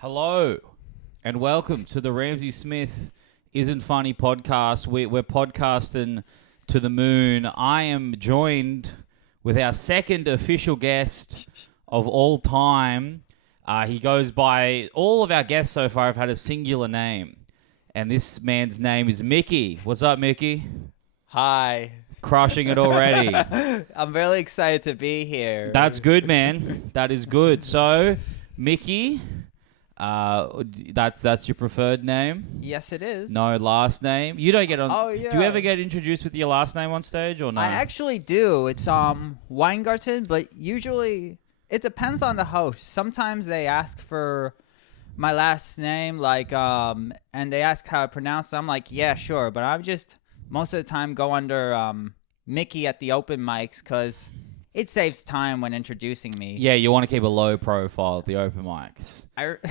Hello, and welcome to the Ramsey Smith Isn't Funny podcast. We're podcasting to the moon. I am joined with our second official guest of all time. He goes by, all of our guests so far have had a singular name, and this man's name is Mickey. What's up, Mickey? Hi. Crushing it already. I'm really excited to be here. That's good, man. That is good. So, Mickey... that's your preferred name? Yes, it is. No last name? You don't get on... Oh, yeah. Do you ever get introduced with your last name on stage or no? I actually do. It's Weingarten, but usually it depends on the host. Sometimes they ask for my last name, and they ask how I pronounce it. I'm like, yeah, sure. But I'm just most of the time go under Mickey at the open mics because it saves time when introducing me. Yeah, you want to keep a low profile at the open mics.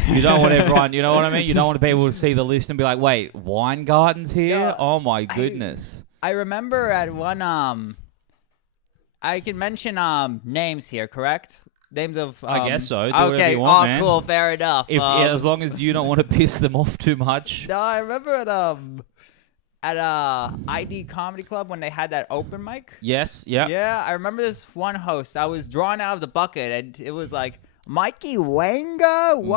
You don't want everyone, you know what I mean? You don't want people to see the list and be like, wait, Weingarten's here? No, oh my goodness. I remember at one, I can mention names here, correct? Names of... I guess so. Do okay, whatever you want, man. Cool, fair enough. As long as you don't want to piss them off too much. No, I remember at ID Comedy Club when they had that open mic. Yes, yeah. Yeah, I remember this one host. I was drawn out of the bucket, and it was like, Mikey Weingarten.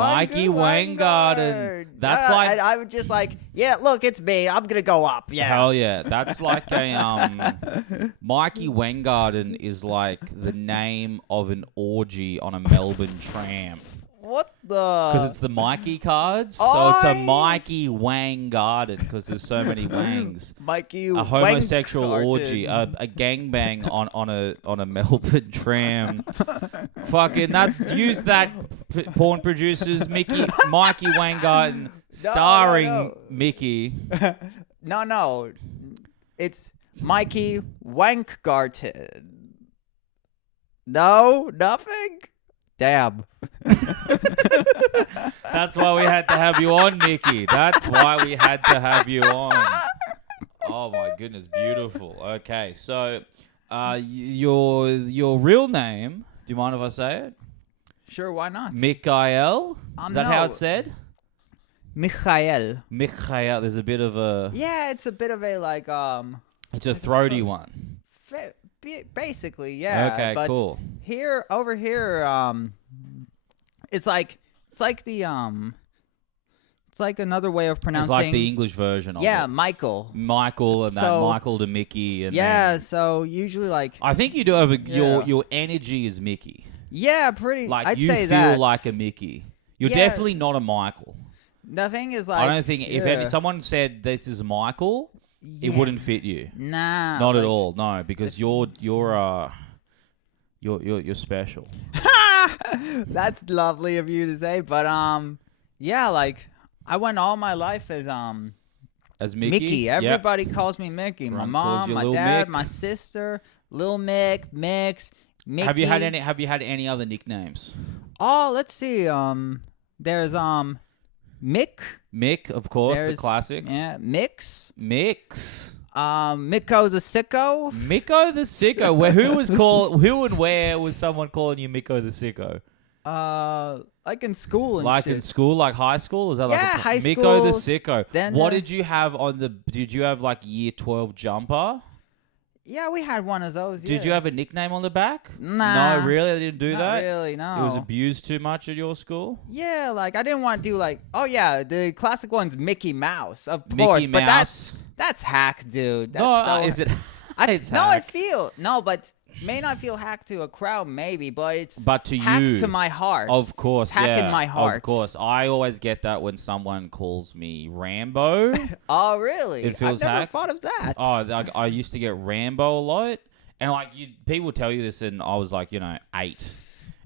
That's like... I was just like, yeah, look, it's me. I'm going to go up. Yeah. Hell yeah. That's like a... Mikey Weingarten is like the name of an orgy on a Melbourne tram. What the... Because it's the Mikey cards. So it's a Mikey Weingarten because there's so many wangs. Mikey A homosexual Weingarten. orgy. A gangbang on a Melbourne tram. Fucking use that, porn producers. Mikey Weingarten starring Mickey. No. It's Mikey Weingarten. No? Nothing? Damn. That's why we had to have you on, Mickey. That's why we had to have you on. Oh my goodness, beautiful. Okay, so your real name, do you mind if I say it? Sure, why not? Mikhail? Is that how it's said? Mikhail. Mikhail. There's a bit of a... Yeah, it's a bit of a like It's a throaty one. Basically, yeah. Okay, but cool. Over here, it's like another way of pronouncing. It's like the English version of yeah, it. Michael. Michael and So- Michael to Mickey. And Yeah, then, so usually like. I think you do have Yeah. your energy is Mickey. Yeah, pretty. Like I'd you say feel that. like a Mickey. You're Yeah. definitely not a Michael. The thing is like. I don't think if someone said this is Michael, it Yeah. wouldn't fit you. Nah. Not at like- all. No, because you're special. That's lovely of you to say, but yeah, like I went all my life as Mickey. Yep. Everybody calls me Mickey. My Everyone calls mom, you my Lil dad, Mick. my sister, Lil Mick, Mix, Mickey. Have you had any other nicknames? Oh, let's see. There's Mick. Mick, of course, the There's- classic. Yeah, Mix. Mix. Mikko's a sicko. Miko the Sicko. Who and where was someone calling you Miko the Sicko? Like in school and Like shit. in school, like high school? Was that like Yeah, high Miko the schools. Sicko. Then, What did you have did you have like year 12 jumper? Yeah, we had one of those. Did you have a nickname on the back? Nah. No, really? They didn't do Not that? really, no. It was abused too much at your school? Yeah, like I didn't want to do like, oh yeah, the classic one's Mickey Mouse, of Mickey course, but Mouse. that's hack, dude. That's No, so, is it? It's no, I hack. feel but may not feel hack to a crowd, maybe, but it's But to hack you, to my heart. Of course, Hack yeah. in my heart. Of course. I always get that when someone calls me Rambo. Oh, really? It feels I've never hack. thought of that. Oh, like, I used to get Rambo a lot. And like people tell you this, and I was like, 8.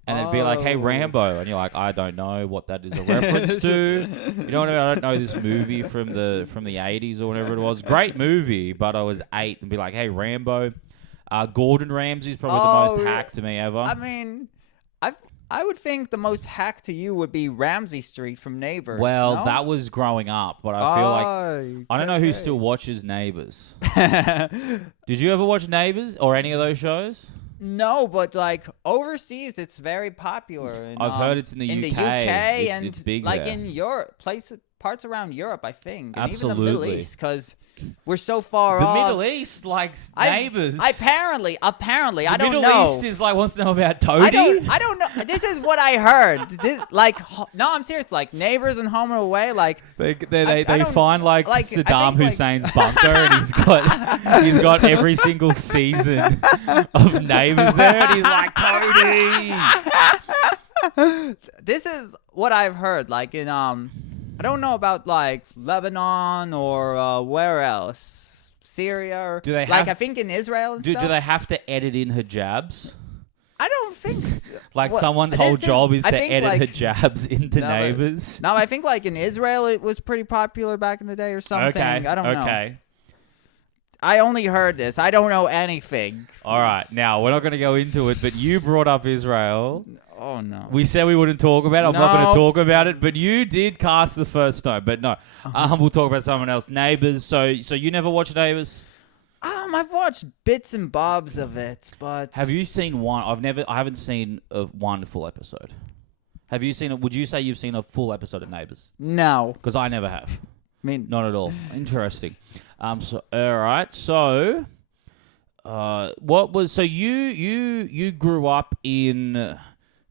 And they'd be like, hey, Oh. Rambo. And you're like, I don't know what that is a reference to. You know what I mean? I don't know this movie from the 80s or whatever it was. Great movie, but I was 8 and be like, hey, Rambo. Gordon Ramsay's probably the most hack to me ever. I mean, I would think the most hack to you would be Ramsey Street from Neighbors. Well, no? that was growing up, but I feel like I don't know who still watches Neighbors. Did you ever watch Neighbors or any of those shows? No, but like overseas, it's very popular. I've heard it's in the UK. In the UK It's big like there. in Europe, parts around Europe, I think, and even the Absolutely. Middle East, because we're so far The off. Middle East likes neighbors. Apparently, I the don't Middle know. East is like wants to know about Toady. I don't know. This is what I heard. No, I'm serious. Like neighbors and Home and Away, like They I don't- find like I Saddam think, like- Hussein's bunker, and he's got every single season of Neighbours there, and he's like Toady. this is what I've heard. Like in I don't know about like Lebanon or where else, Syria. Or, Do they like have- I think in Israel and Do stuff. they have to edit in hijabs? I don't think so. Like What- someone's this whole job is I to think, edit like, hijabs into No, but- Neighbours. No, I think like in Israel it was pretty popular back in the day or something. Okay. I don't know. Okay. I only heard this. I don't know anything. All right. Now we're not going to go into it, but you brought up Israel. Oh no. We said we wouldn't talk about it. I'm not going No. to talk about it, but you did cast the first stone. But no, we'll talk about someone else. Neighbours. So you never watched Neighbours? I've watched bits and bobs of it, but Have you seen one? I haven't seen one full episode. Have you seen it? Would you say you've seen a full episode of Neighbours? No. Because I never have. I mean, Not at all. Interesting. So all right. So, what was so you grew up in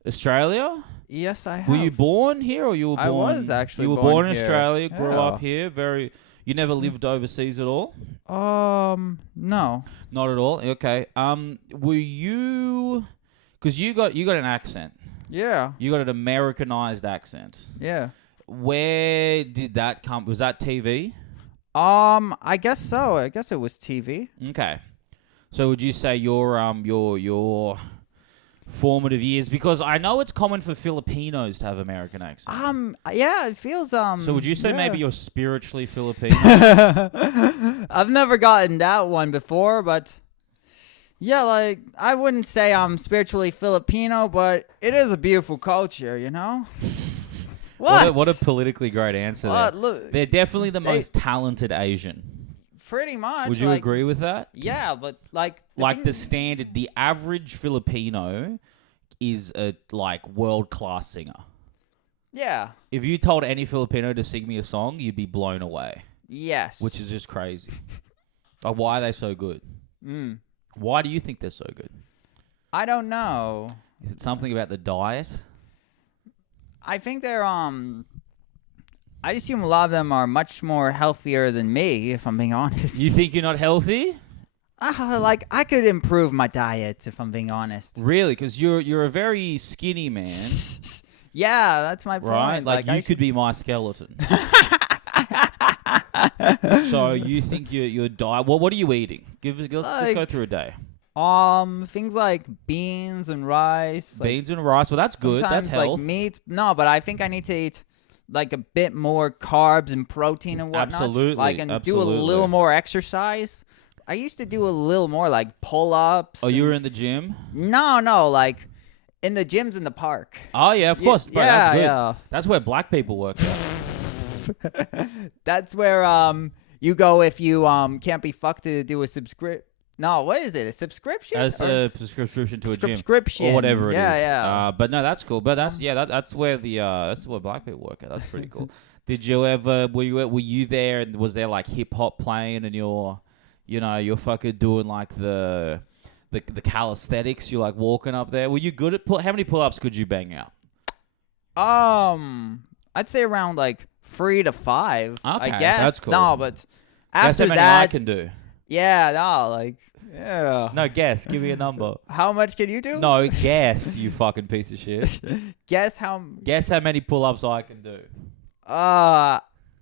Australia? yes, I have. Were you born here, or you were born? I was actually You were born born in here. Australia, grew Yeah. up here. You never lived overseas at all? No. Not at all. Okay. Were you? Because you got an accent. Yeah. You got an Americanized accent. Yeah. Where did that come? Was that TV? I guess so. I guess it was TV. Okay. So would you say your formative years? Because I know it's common for Filipinos to have American accents. Yeah, it feels So would you say yeah. maybe you're spiritually Filipino? I've never gotten that one before, but yeah, like I wouldn't say I'm spiritually Filipino, but it is a beautiful culture, you know? What a politically great answer there. Look, They're definitely the most talented Asian. pretty much. Would you like, agree with that? Yeah, but like The standard, the average Filipino is a world-class singer. Yeah. If you told any Filipino to sing me a song, you'd be blown away, Yes. which is just crazy. Like, why are they so good? Why do you think they're so good? I don't know. Is it something about the diet? I think they're I assume a lot of them are much more healthier than me, if I'm being honest. You think you're not healthy? Like I could improve my diet if I'm being honest. Really? Because you're a very skinny man, Yeah, that's my point. right? Like I you could be my skeleton. So you think your diet? Well, what are you eating? Let's just go through a day. things like beans and rice. Beans and rice. Well, that's good. That's sometimes, health. like meat. No, but I think I need to eat like a bit more carbs and protein and whatnot. Absolutely, Like and do a absolutely. little more exercise. I used to do a little more like pull-ups. Oh, you were and- in the gym? No, like in the gyms in the park. Oh yeah, of course. Bro, yeah, that's good. yeah. That's where black people work out. That's where you go if you can't be fucked to do a subscript. No, what is it? A subscription? As Or- a subscription to a gym. subscription Or whatever it is. Yeah. But no, that's cool. But that's that's where that's where black people work at. That's pretty cool. Did you ever were you there and was there like hip hop playing and you're fucking doing like the calisthenics? You're like walking up there. Were you good at how many pull-ups could you bang out? I'd say around like 3 to 5. I Okay, guess. that's cool. No, but Guess after how many that, I can do. Yeah, no, like yeah. No, guess. Give me a number. How much can you do? No, guess, you fucking piece of shit. Guess how. Guess how many pull-ups I can do.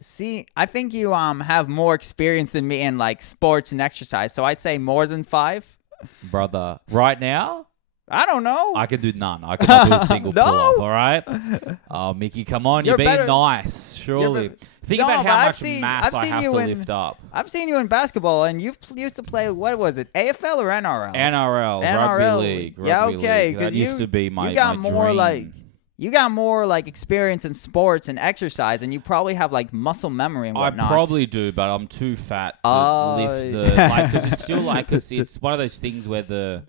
See, I think you have more experience than me in like sports and exercise, so I'd say more than 5. Brother, right now, I don't know. I can do none. I cannot do a single No. pull-up, all right? Oh, Mickey, come on. You're being better- nice, surely. Think No, about but how I've much seen- mass I've I seen have you to in- lift up. I've seen you in basketball, and you used to play, what was it, AFL or NRL? NRL, NRL. rugby league. Yeah, rugby okay, league. That 'cause used to be my you got my more dream. like you got more like experience in sports and exercise, and you probably have like muscle memory and I whatnot. probably do, but I'm too fat to Oh. lift the because it's still like 'cause it's one of those things where the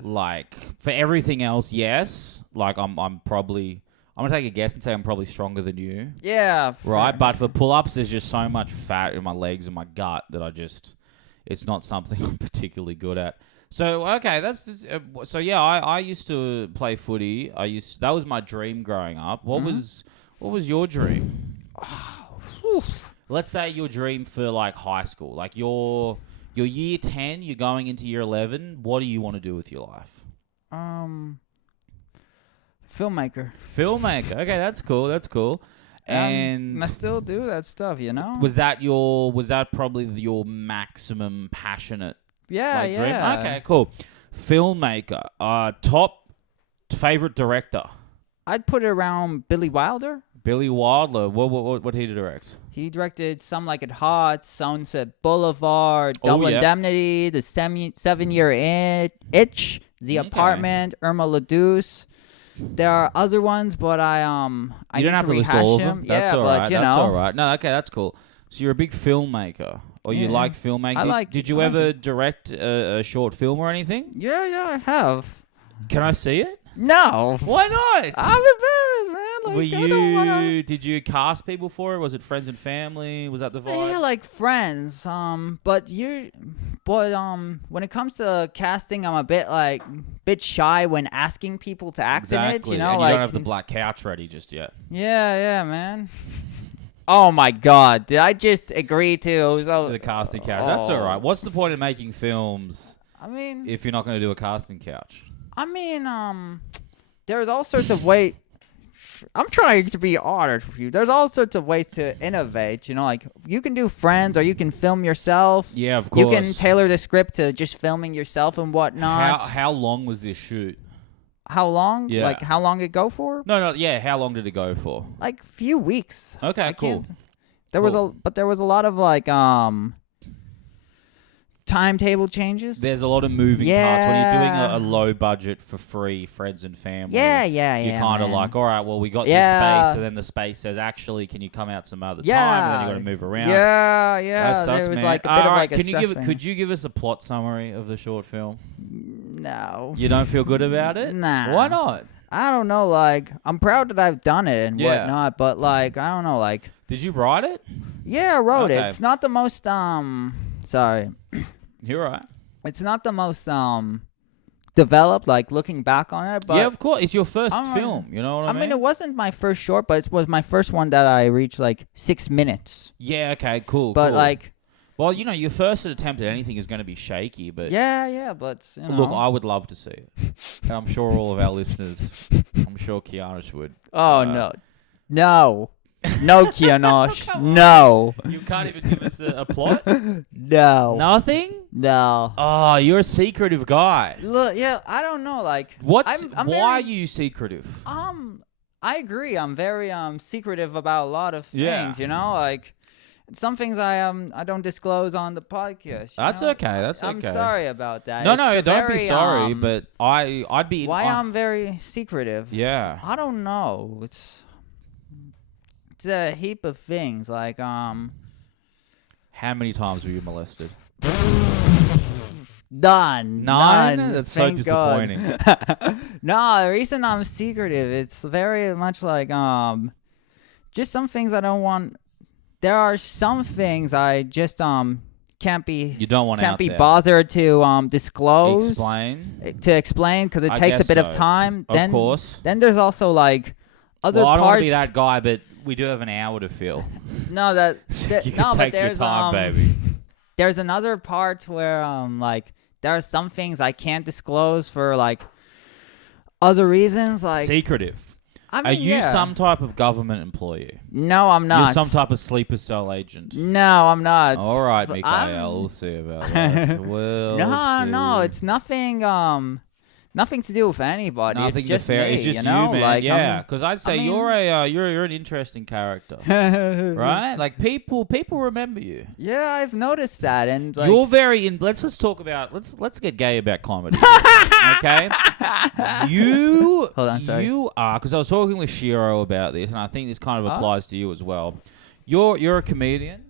Like for everything else, yes. Like I'm gonna take a guess and say I'm probably stronger than you. Yeah. Right, but for pull-ups, there's just so much fat in my legs and my gut that it's not something I'm particularly good at. So okay, so yeah. I used to play footy. That was my dream growing up. What was your dream? Let's say your dream for like high school, like your year 10, you're going into year 11. What do you want to do with your life? Filmmaker. Okay, that's cool. And I still do that stuff, you know? was that probably your maximum passionate Yeah, like, yeah. dream? Okay, cool. Filmmaker. Top favorite director. I'd put it around Billy Wilder. Billy Wilder. What he direct? He directed Some Like It Hot, Sunset Boulevard, Double Indemnity, The 7-Year Itch, The Apartment, Irma La Douce. There are other ones, but I You don't have to list rehash all of them. them. That's Yeah, all but right. you know. That's all right. No, okay, that's cool. So you're a big filmmaker, or you Yeah. like filmmaking? Did you ever direct a short film or anything? Yeah, I have. Can I see it? No. Why not? I'm embarrassed, man. Like, I don't wanna... Did you cast people for it? Was it friends and family? Was that the vibe? Yeah, like friends. But when it comes to casting, I'm a bit shy when asking people to act in it. You know, and like you don't have the black couch ready just yet. Yeah, man. Oh my God! Did I just agree to The casting couch. That's all right. What's the point of making films? I mean, if you're not going to do a casting couch. There's all sorts of ways. I'm trying to be honest with you. There's all sorts of ways to innovate. You know, like you can do friends, or you can film yourself. Yeah, of course. You can tailor the script to just filming yourself and whatnot. How long was this shoot? How long? Yeah. Like how long did it go for? No. Yeah, how long did it go for? Like a few weeks. Okay, cool. There was a lot of like timetable changes. There's a lot of moving parts when you're doing a low budget for free, friends and family. Yeah. You're kind of like, all right, well, we got this space, and then the space says, actually, can you come out some other time? And then you got to move around. Yeah. That sucks, there was man. like a bit of like a could you give us a plot summary of the short film? No. You don't feel good about it? Nah. Why not? I don't know. Like, I'm proud that I've done it and whatnot, but like, I don't know. Like, did you write it? Yeah, I wrote it. It's not the most sorry. You're right. It's not the most developed, like looking back on it, but yeah, of course, it's your first film. You know what I mean? I mean, it wasn't my first short, but it was my first one that I reached like 6 minutes. Yeah. Okay. Cool. But cool. like, well, you know, your first attempt at anything is going to be shaky, but yeah, but you know. Look, I would love to see it, and I'm sure all of our listeners, I'm sure Kianosh would. Oh no, Kianosh, no. You can't even give us a plot. No, Nothing. No. Oh, you're a secretive guy. Look, yeah, I don't know. Like, I'm why are you secretive? I agree. I'm very secretive about a lot of things. Yeah. You know, like. Some things I don't disclose on the podcast. That's know? okay. That's okay. I'm sorry about that. No, don't be sorry. But I'd be. Why I'm very secretive? Yeah. I don't know. It's a heap of things. Like How many times were you molested? None. That's so Thank God. disappointing. No, the reason I'm secretive, it's very much like just some things I don't want. There are some things I just can't be. You don't want can't be bothered to disclose. Explain because it takes a bit of time. Of course. Then there's also like other I don't parts. want to be that guy, but we do have an hour to fill. No, you can take your time, baby. There's another part where like there are some things I can't disclose for like other reasons, like secretive. I mean, are you some type of government employee? No, I'm not. You're some type of sleeper cell agent? No, I'm not. All right, Mikhail, we'll see about that. No, it's nothing. Nothing to do with anybody. Nothing it's just fair. me, It's just you know? man. Like, yeah, because I'd say you're an interesting character, right? Like people remember you. Yeah, I've noticed that, and like, you're very. Let's talk about. Let's get gay about comedy. Okay. You. Hold on, sorry. You are, because I was talking with Shiro about this, and I think this kind of applies to you as well. You're a comedian.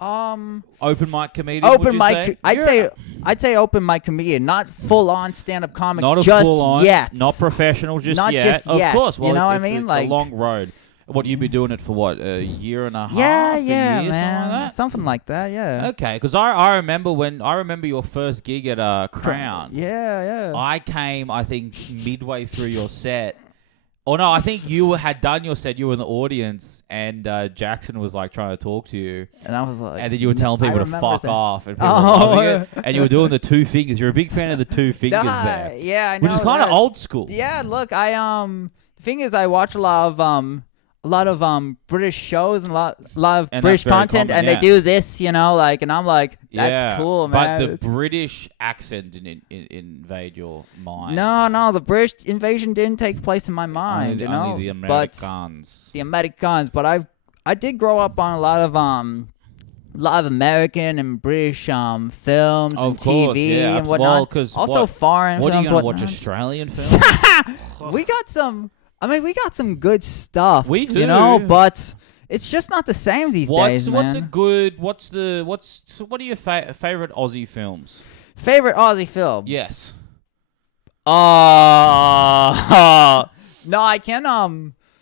Open mic comedian. Open would you mic. say? I'd say open mic comedian, not full on stand up comic. Not a just full on, yet. not professional just Not yet. just yet, Of course. Well, you know what I it's mean? It's Like- a long road. What, you've been doing it for what, a year and a half? Yeah, a yeah, year, man. Something like that. Yeah. Okay, because I remember your first gig at Crown. Yeah. I came, I think, midway through your set. Oh no, I think you had done your set. You were in the audience, and Jackson was like trying to talk to you, And I was like, and then you were telling I people to remember fuck that. off, and people were loving it. Oh. And you were doing the two fingers. You're a big fan of the two fingers Nah, there, yeah, I know. which is kind of that. old school. Yeah, look, the thing is, I watch a lot of British shows and a lot of And British that's very content, common, and yeah. they do this, and I'm like, that's Yeah, cool, man. But the British accent didn't invade your mind. No, the British invasion didn't take place in my mind, only the But Americans. the Americans, but I did grow up on a lot of American and British films Of and course, TV yeah, and whatnot. well, 'cause also foreign What are films. you gonna watch? whatnot. Australian films? We got some. I mean, we got some good stuff. We do. But it's just not the same these days, What's man. a good? What are your favorite Aussie films? Favorite Aussie film? Yes. No, I can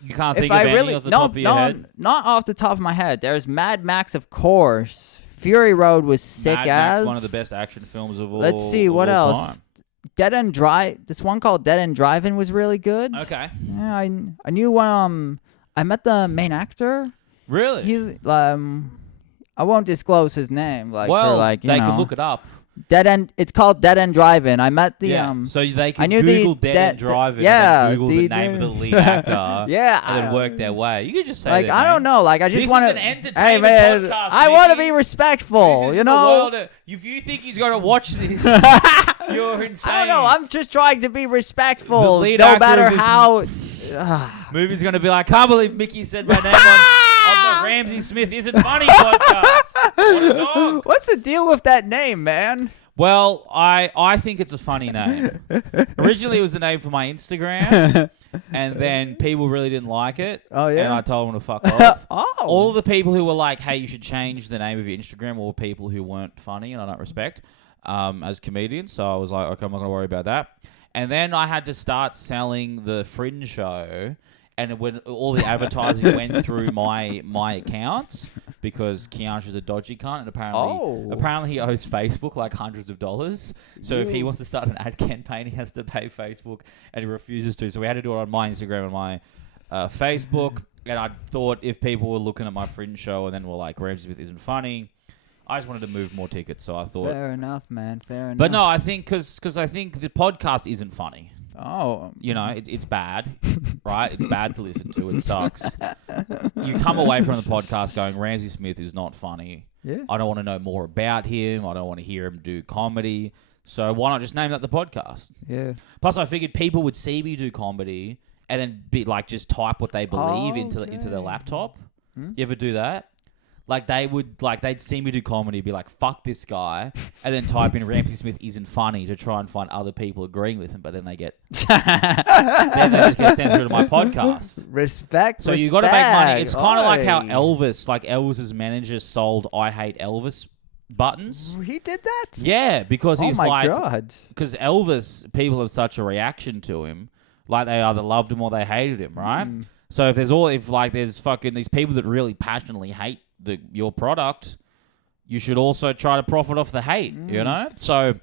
You can't if think I of any really off the top of your head. not off the top of my head. There's Mad Max, of course. Fury Road was sick Mad as. Max, one of the best action films of all. Let's see of what all else. Dead End Drive. This one called Dead End Drive-In was really good. Time. Okay. Yeah, I knew I met the main actor. Really? He's I won't disclose his name. Like well, for like you they know, could look it up. Dead End. It's called Dead End Drive-In. I met the So they can knew Google the- Dead that- End Drive-In yeah, and then Google the the- name of the lead actor. Yeah, And then work their way. You could just say like their I name. don't know. Like I just This want is to. an Hey entertainment man, podcast, I want to Mickey. be respectful. This is You the know. world if you think he's going to watch this, you're insane. I don't know. I'm just trying to be respectful, The lead no actor matter of this how. Movie's going to be like, can't believe Mickey said my name on the Ramsey Smith Isn't Funny podcast. What a dog. What's the deal with that name, man? Well, I think it's a funny name. Originally, it was the name for my Instagram, and then people really didn't like it. Oh, yeah? And I told them to fuck off. Oh. All the people who were like, hey, you should change the name of your Instagram, were people who weren't funny and I don't respect as comedians. So I was like, okay, I'm not going to worry about that. And then I had to start selling the Fringe show. And when all the advertising went through my accounts, because Keansha's a dodgy cunt, and apparently he owes Facebook like hundreds of dollars. So if he wants to start an ad campaign, he has to pay Facebook, and he refuses to. So we had to do it on my Instagram and my Facebook. And I thought if people were looking at my Fringe show and then were like, Ramsey Smith isn't funny, I just wanted to move more tickets. So I thought, Fair enough, man. Fair enough. but no, I think because I think the podcast isn't funny. Oh. You know, it's bad, right? It's bad to listen to. It sucks. You come away from the podcast going, Ramsey Smith is not funny. Yeah. I don't want to know more about him. I don't want to hear him do comedy. So why not just name that the podcast? Yeah. Plus, I figured people would see me do comedy and then be like, just type what they believe into their laptop. You ever do that? Like they'd see me do comedy, be like, "Fuck this guy," and then type in "Ramsey Smith isn't funny" to try and find other people agreeing with him. But then they just get sent through to my podcast. Respect. So you got to make money. It's respect. kind of like how Oi. Elvis's manager sold "I Hate Elvis" buttons. He did that. Yeah, because Oh he's my like, god. because Elvis, people have such a reaction to him, like they either loved him or they hated him, right? So if there's fucking these people that really passionately hate your product, you should also try to profit off the hate, you know? So,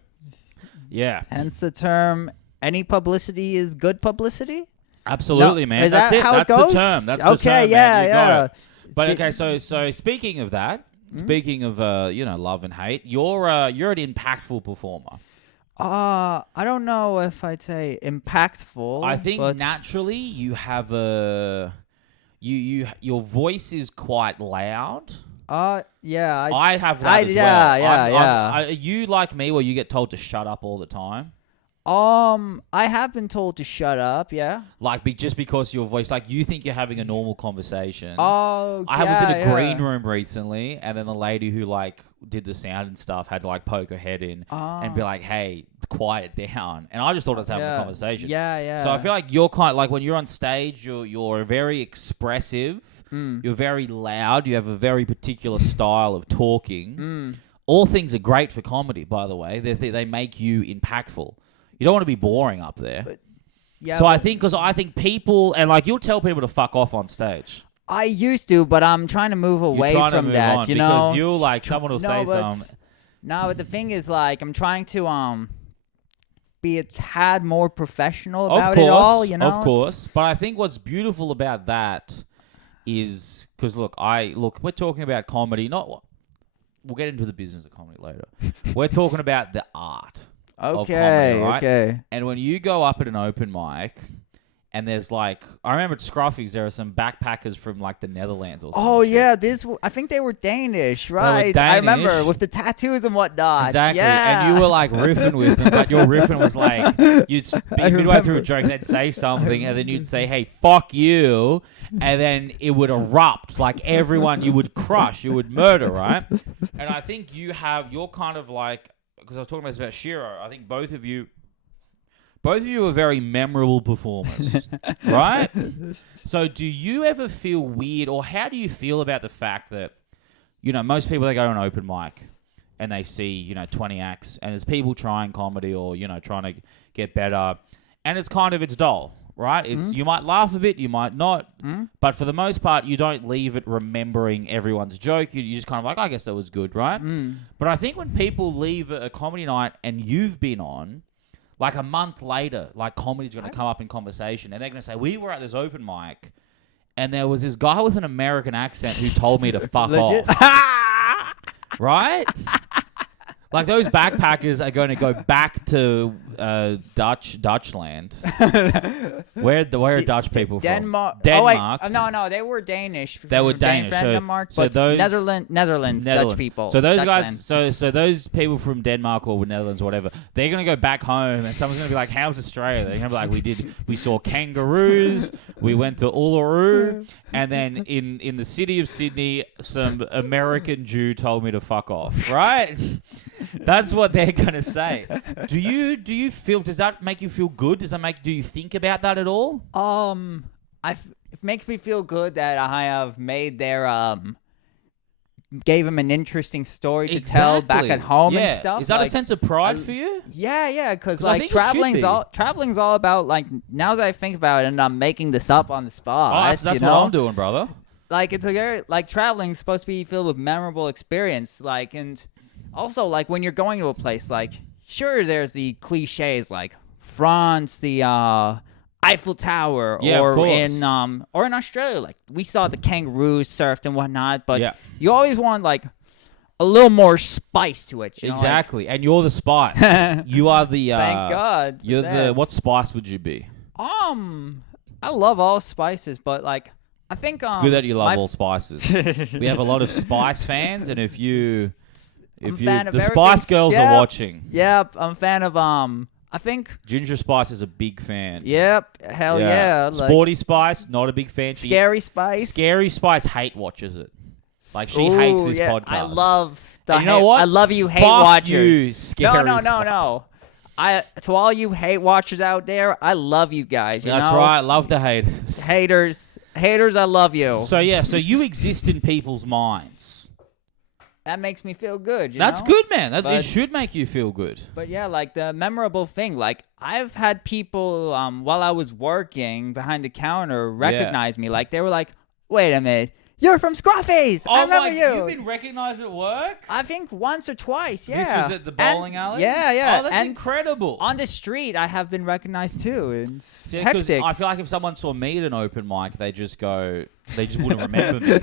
yeah. Hence the term, any publicity is good publicity? Absolutely, No, man. is That's that it. how it That's the goes? term. That's Okay, the term, yeah, man. You got yeah. it. But okay, so speaking of that, speaking of love and hate, you're an impactful performer. I don't know if I'd say impactful. I think but naturally you have your voice is quite loud. yeah. I have that as yeah, well. yeah, I'm- yeah. are you like me where you get told to shut up all the time? I have been told to shut up. Yeah. Like, just because your voice, like, you think you're having a normal conversation. Oh, I was in a yeah. green room recently, and then the lady who, like, did the sound and stuff had to, like, poke her head in and be like, hey, quiet down. And I just thought I was having a conversation. Yeah, yeah. So I feel like you're kind of, like, when you're on stage, you're very expressive. You're very loud. You have a very particular style of talking. All things are great for comedy, by the way. They make you impactful. You don't want to be boring up there. So I think people, and like, you'll tell people to fuck off on stage. I used to, but I'm trying to move away from that, you know? Because you'll, like, someone will say something. No, but the thing is, like, I'm trying to be a tad more professional about it all, you know? Of course. But I think what's beautiful about that is, because, look, we're talking about comedy, we'll get into the business of comedy later. We're talking about the art. Okay, of comedy, right? okay. And when you go up at an open mic, and there's like, I remember at Scruffy's, there are some backpackers from like the Netherlands or something. Oh yeah, I think they were Danish, right? I remember with the tattoos and whatnot. Exactly. Yeah. And you were like riffing with them, but your riffing was like, you'd be midway through a joke, they'd say something, and then you'd say, hey, fuck you, and then it would erupt. Like, everyone you would crush, you would murder, right? And I think you're kind of like, because I was talking about Shiro, I think both of you are very memorable performers, right? So do you ever feel weird, or how do you feel about the fact that, you know, most people, they go to an open mic and they see, you know, 20 acts, and there's people trying comedy or, you know, trying to get better, and it's dull, right? You might laugh a bit, you might not, but for the most part, you don't leave it remembering everyone's joke. You just kind of like, I guess that was good, right? But I think when people leave a comedy night and you've been on, like a month later, like, comedy's going to come up in conversation, and they're going to say, we were at this open mic, and there was this guy with an American accent who told me to fuck off. Right? Like, those backpackers are going to go back to Dutchland. Where are Dutch people from? Denmark. Denmark. Oh, wait. No, they were Danish. They were Danish. Denmark, so but those Netherlands, Dutch people. So those Dutchland. guys, so those people from Denmark or Netherlands, whatever, they're gonna go back home, and someone's gonna be like, "How's Australia?" They're gonna be like, we saw kangaroos, we went to Uluru, and then in the city of Sydney, some American Jew told me to fuck off. Right? That's what they're gonna say. Do you feel? Does that make you feel good? Do you think about that at all? It makes me feel good that I have made gave him an interesting story to tell back at home and stuff. Is that a sense of pride for you? Yeah, because like traveling's all about, like, now that I think about it, and I'm making this up on the spot. That's what I'm doing, brother. Like, it's a very, like, traveling's supposed to be filled with memorable experience, like, and also, like, when you're going to a place, like, sure, there's the cliches, like France, the Eiffel Tower, or in Australia, like, we saw the kangaroos surfed and whatnot, but you always want, like, a little more spice to it. You know? Exactly, and you're the spice. You are the. Thank God. You're what spice would you be? I love all spices, but, like, I think it's good that you love all spices. We have a lot of Spice fans, and if the Spice Girls are watching. Yep, I'm a fan of I think Ginger Spice is a big fan. Yep, hell yeah. Sporty Spice, not a big fan. Scary Spice. Scary Spice hate watches it. Like, she hates this podcast. I love the you know what? I love you hate Fuck watchers. You, Scary no. Spice. To all you hate watchers out there, I love you guys. That's right. Love the haters. Haters, I love you. So you exist in people's minds. That makes me feel good. That's good, man. It should make you feel good. But yeah, like, the memorable thing, like, I've had people while I was working behind the counter recognize me. Like, they were like, "Wait a minute, you're from Scruffy's. I remember you." You've been recognized at work? I think once or twice. Yeah. This was at the bowling alley. Yeah. Oh, that's incredible. On the street, I have been recognized too. It's hectic. I feel like if someone saw me at an open mic, they just wouldn't remember me.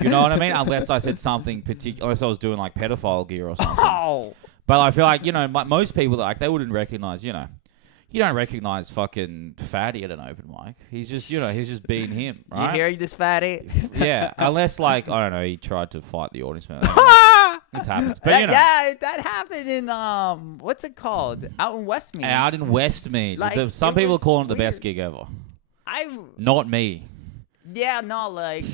You know what I mean? Unless I said something particular, unless I was doing, like, pedophile gear or something. Oh. But I feel like, you know, most people, like, they wouldn't recognize, you know. You don't recognize fucking Fatty at an open mic. He's just, you know, he's just being him, right? You hear this, Fatty? Yeah, unless, like, I don't know, he tried to fight the audience member. This happens. But you know, that happened in what's it called? Out in Westmead. out in Westmead, Like, some it people was call it the weird. best gig ever. I Not me. like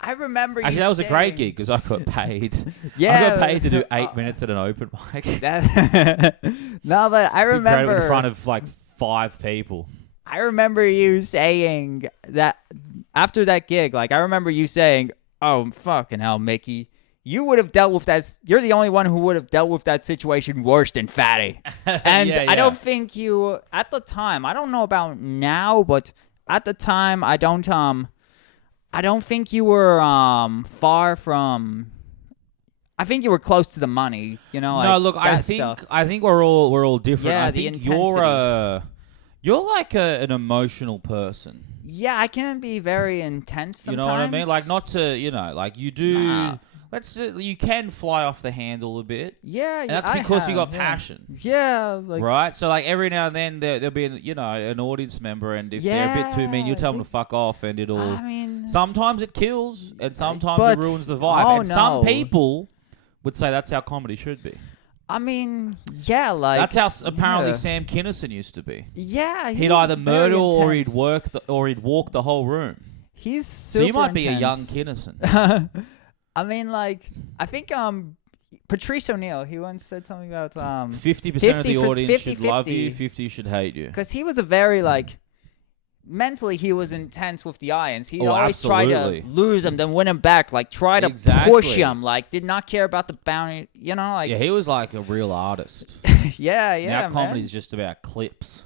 I remember. Actually, you that was a great saying- gig because I got paid. Yeah, I got paid to do 8 minutes at an open mic. That no, but I Incredible, remember in front of like 5 people. I remember you saying that after that gig. Like I remember you saying, "Oh fucking hell, Mickey." You would have dealt with that. You're the only one who would have dealt with that situation worse than Fatty. And Yeah, I don't think you, at the time, I don't know about now, but at the time, I don't think you were far from. I think you were close to the money. You know. No, like look, that stuff. I think we're all different. Yeah, I the think intensity. you're like an emotional person. Yeah, I can be very intense sometimes. You know what I mean? Like not to, like you do. Nah. You can fly off the handle a bit. Yeah, And that's I because you got have, yeah. passion. Yeah, like Right, so like every now and then there'll be an audience member, and if they're a bit too mean, you tell them to fuck off, and it'll. I mean, Sometimes it kills, and sometimes but- it ruins the vibe. oh, And some no. people would say that's how comedy should be. I mean, yeah, like That's how apparently yeah. Sam Kinison used to be. Yeah, He'd either he's very murder or he'd intense. he'd walk the whole room. He's So super you might be a young intense. Kinison. I mean, like I think Patrice O'Neill, he once said something about 50% of 50 the audience should love 50. you, 50 should hate you. because he was a very like mentally he was intense with the audience. He Oh, always tried absolutely. to lose him, then win him back. Like try to Exactly. push him. Like did not care about the bounty. You know, like Yeah, he was like a real artist. yeah, Now man. comedy's just about clips.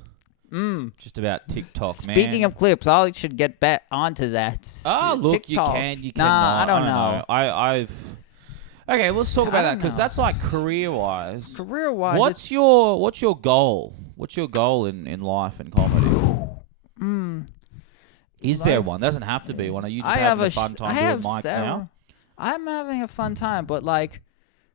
Just about TikTok, man. Speaking of clips, I should get back onto that. Oh, look, TikTok. you can. Nah, I don't know. I've. Okay, let's talk I about that don't because know. that's like career-wise. Career-wise, What's your goal? What's your goal in life and comedy? Is there Life- one? Doesn't have to be one. Are you just I having have a fun time I doing have mics several. now? I'm having a fun time, but like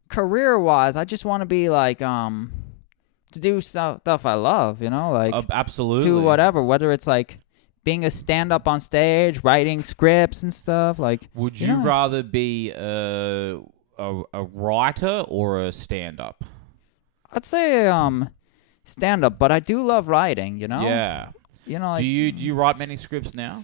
career-wise, I just want to be like to do stuff I love, you know, like Absolutely. do whatever, whether it's like being a stand-up on stage, writing scripts and stuff. Like, Would you you know. rather be a writer or a stand-up? I'd say stand-up, but I do love writing. You know, Yeah. You know, like, Do you write many scripts now?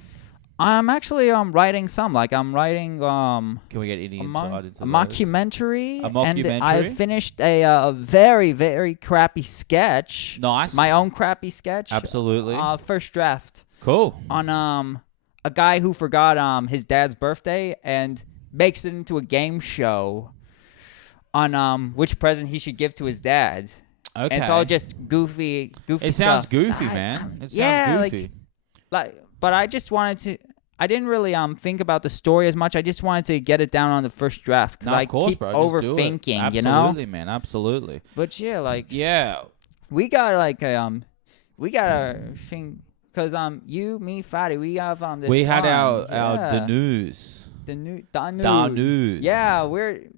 I'm actually writing some. Like I'm writing Can we get any a insight into those? mockumentary. A And mockumentary? I finished a very, very crappy sketch. Nice. My own crappy sketch. Absolutely. First draft Cool. on a guy who forgot his dad's birthday and makes it into a game show on which present he should give to his dad. Okay. And it's all just goofy It sounds stuff. goofy, man. It sounds yeah, goofy. but I just wanted to. I didn't really think about the story as much. I just wanted to get it down on the first draft because No, I of course, keep bro. Just do it. overthinking, you know. Absolutely, man. Absolutely. But yeah, like Yeah. we got like we got a thing because you, me, Fatty, we have this. We had farm. our Danus. the new Danus. Yeah,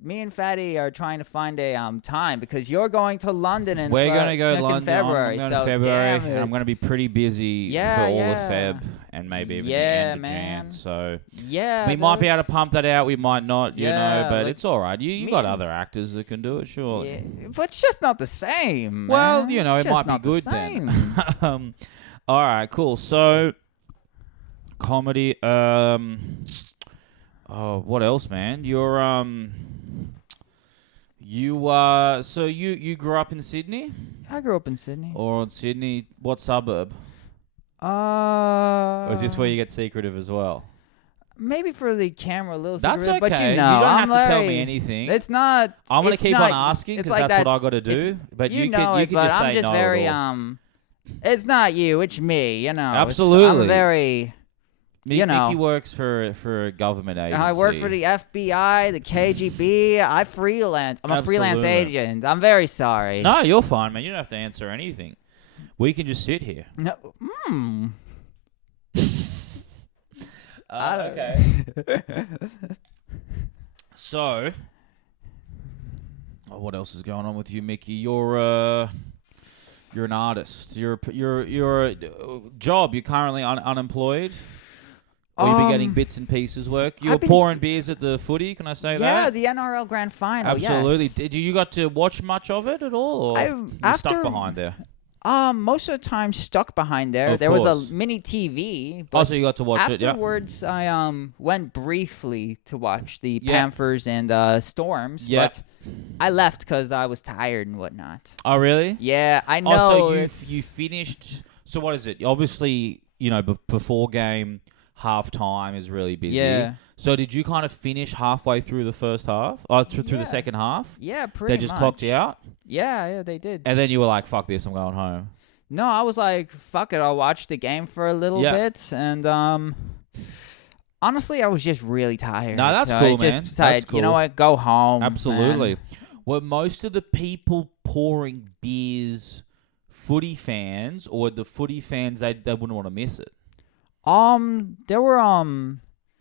me and Fatty are trying to find a time because you're going to London in We're gonna go in London. February. I'm going so to February, damn and I'm it. going to be pretty busy Yeah, for all yeah. of Feb and maybe even the Yeah, end of man. Jan. So Yeah, we might be able to that's- pump that out. We might not, you know, Yeah, but like, it's all right. You me got and- other actors that can do it, surely. Yeah, but it's just not the same. Well, man. you know, It's it just might be not the good same. then. All right, cool. So comedy. Oh, what else, man? You're so you grew up in Sydney I grew up in Sydney. or in Sydney? What suburb? Or Or is this where you get secretive as well? maybe for the camera a little That's secretive, okay. but you You know, don't I'm have to tell very- me anything. It's not. I'm gonna it's keep not- on asking it's because like that's that- what I got to do. it's- But you you know can it, you but can just I'm say just no very at all. It's not you, it's me. You know. Absolutely. I'm very. you know. Mickey works for a government agency. I work for the FBI, the KGB. I freelance. I'm a freelance Absolutely. agent. I'm very sorry. No, you're fine, man. You don't have to answer anything. We can just sit here. No. I don't- Okay. So, what else is going on with you, Mickey? You're an artist. You're a job. You're currently unemployed. Or you be getting bits and pieces work? You were pouring beers at the footy, can I say that? Yeah, the NRL Grand Final, Absolutely. yes. Did you got to watch much of it at all? Or you stuck behind there? Most of the time stuck behind there. Of there course. was a mini TV. But so you got to watch it, yeah? afterwards, I went briefly to watch the Yeah. Panthers and Storms, Yeah. but I left because I was tired and whatnot. Oh, really? Yeah, I know. Oh, so you finished... So what is it? Obviously, before game, half-time is really busy. Yeah. So did you kind of finish halfway through the first half? Oh, through the Yeah. second half? Yeah, pretty much. They just clocked you out? Yeah, they did. And then you were like, fuck this, I'm going home. No, I was like, fuck it, I'll watch the game for a little bit. And honestly, I was just really tired. No, that's so cool, I just man. decided, That's you know cool. what, go home. Absolutely. man. Were most of the people pouring beers footy fans, or the footy fans, they wouldn't want to miss it? There were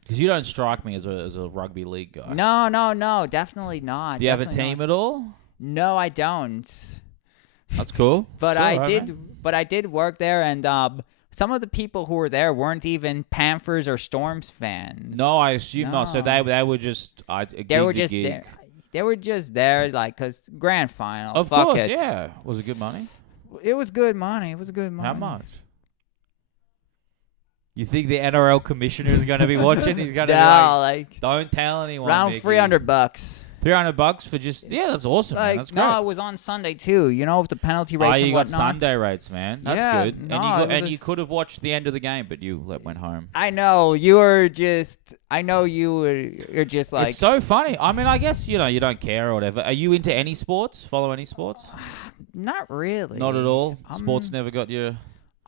Because you don't strike me as a rugby league guy. No, definitely not. Do you have a Definitely team not. at all? No, I don't. That's cool. But Cool, I right, did. man? But I did work there, and some of the people who were there weren't even Panthers or Storms fans. No, I assume not. So No. they were just they were just gig. there. They were just there, like, cause grand final. Of Fuck course, it. yeah. Was it good money? It was good money. It was good money. How much? You think the NRL commissioner is going to be watching? He's going to be No, like, like don't tell anyone. around Mickey. $300. $300 for just that's awesome. Man. Like That's great. no, it was on Sunday too. You know, with the penalty Oh, rates you and got whatnot. Sunday rates, man. That's Yeah, good. no, and it was you just- could have watched the end of the game, but you went home. I know you were just. I know you were. You're just like. It's so funny. I mean, I guess you don't care or whatever. Are you into any sports? Follow any sports? Not really. Not at all. Sports never got you.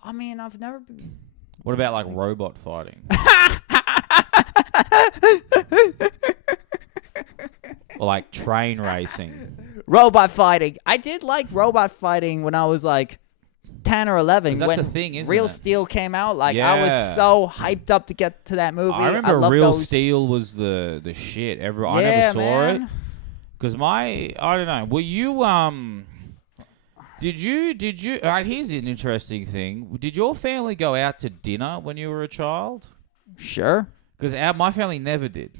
I mean, I've never been. What about like robot fighting? Or like train racing? Robot fighting. I did like robot fighting when I was like 10 or 11. 'Cause that's when the thing, isn't Real it? Steel came out. Like I was Yeah. so hyped up to get to that movie. I remember love Real those. Steel was the shit. I Yeah, never saw it. man. Because I don't know. Were you Did you? All right. Here's an interesting thing. Did your family go out to dinner when you were a child? Sure. Because my family never did.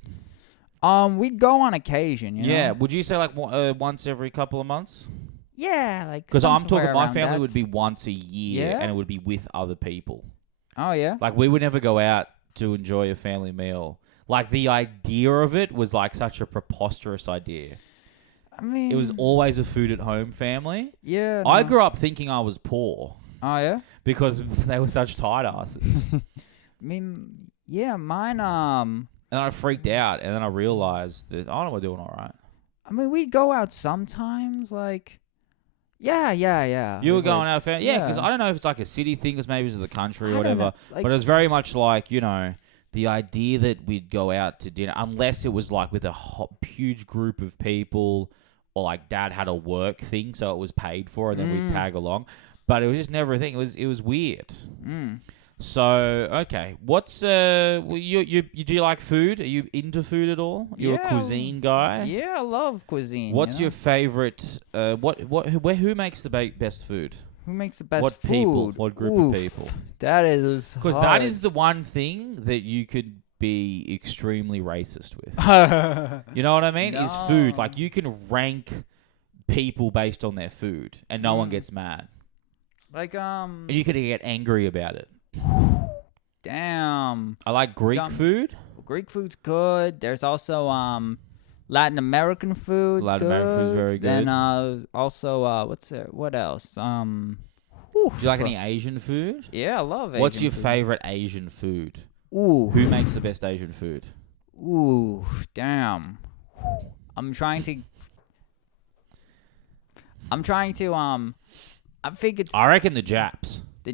We'd go on occasion. You Yeah. know? Would you say like once every couple of months? Yeah, like. Because I'm somewhere talking, my around family that. would be once a year, Yeah? and it would be with other people. Oh yeah. Like we would never go out to enjoy a family meal. Like the idea of it was like such a preposterous idea. I mean. It was always a food at home family. Yeah. I no. grew up thinking I was poor Oh yeah. because they were such tight asses. I mean, yeah, mine. And I freaked out, and then I realized that we're doing all right. I mean, we'd go out sometimes, like. Yeah. You were Like, going out, yeah, because yeah. I don't know if it's like a city thing, because maybe it's the country I or don't whatever. know, like- But it was very much like, the idea that we'd go out to dinner, unless it was like with a huge group of people, or like dad had a work thing, so it was paid for, and then we'd tag along. But it was just never a thing. It was weird. So okay, what's you do you like food? Are you into food at all? You're Yeah, a cuisine guy. Yeah, I love cuisine. What's you your know? favorite? Who makes the best food? Who makes the best What food? people? What group Oof, of people? That is Because that hard. is the one thing that you could be extremely racist with. You know what I mean? Is food. No. Like you can rank people based on their food, and no one gets mad. like And you could get angry about it. damn. I like Greek Dumb. food. Greek food's good. There's also Latin American food. Latin American food's very Then good. also what's there? What else? Do you like any Asian food? Yeah, I love Asian What's your food. favorite Asian food? Ooh. Who makes the best Asian food? Ooh, damn. I'm trying to I think it's I reckon the Japs. the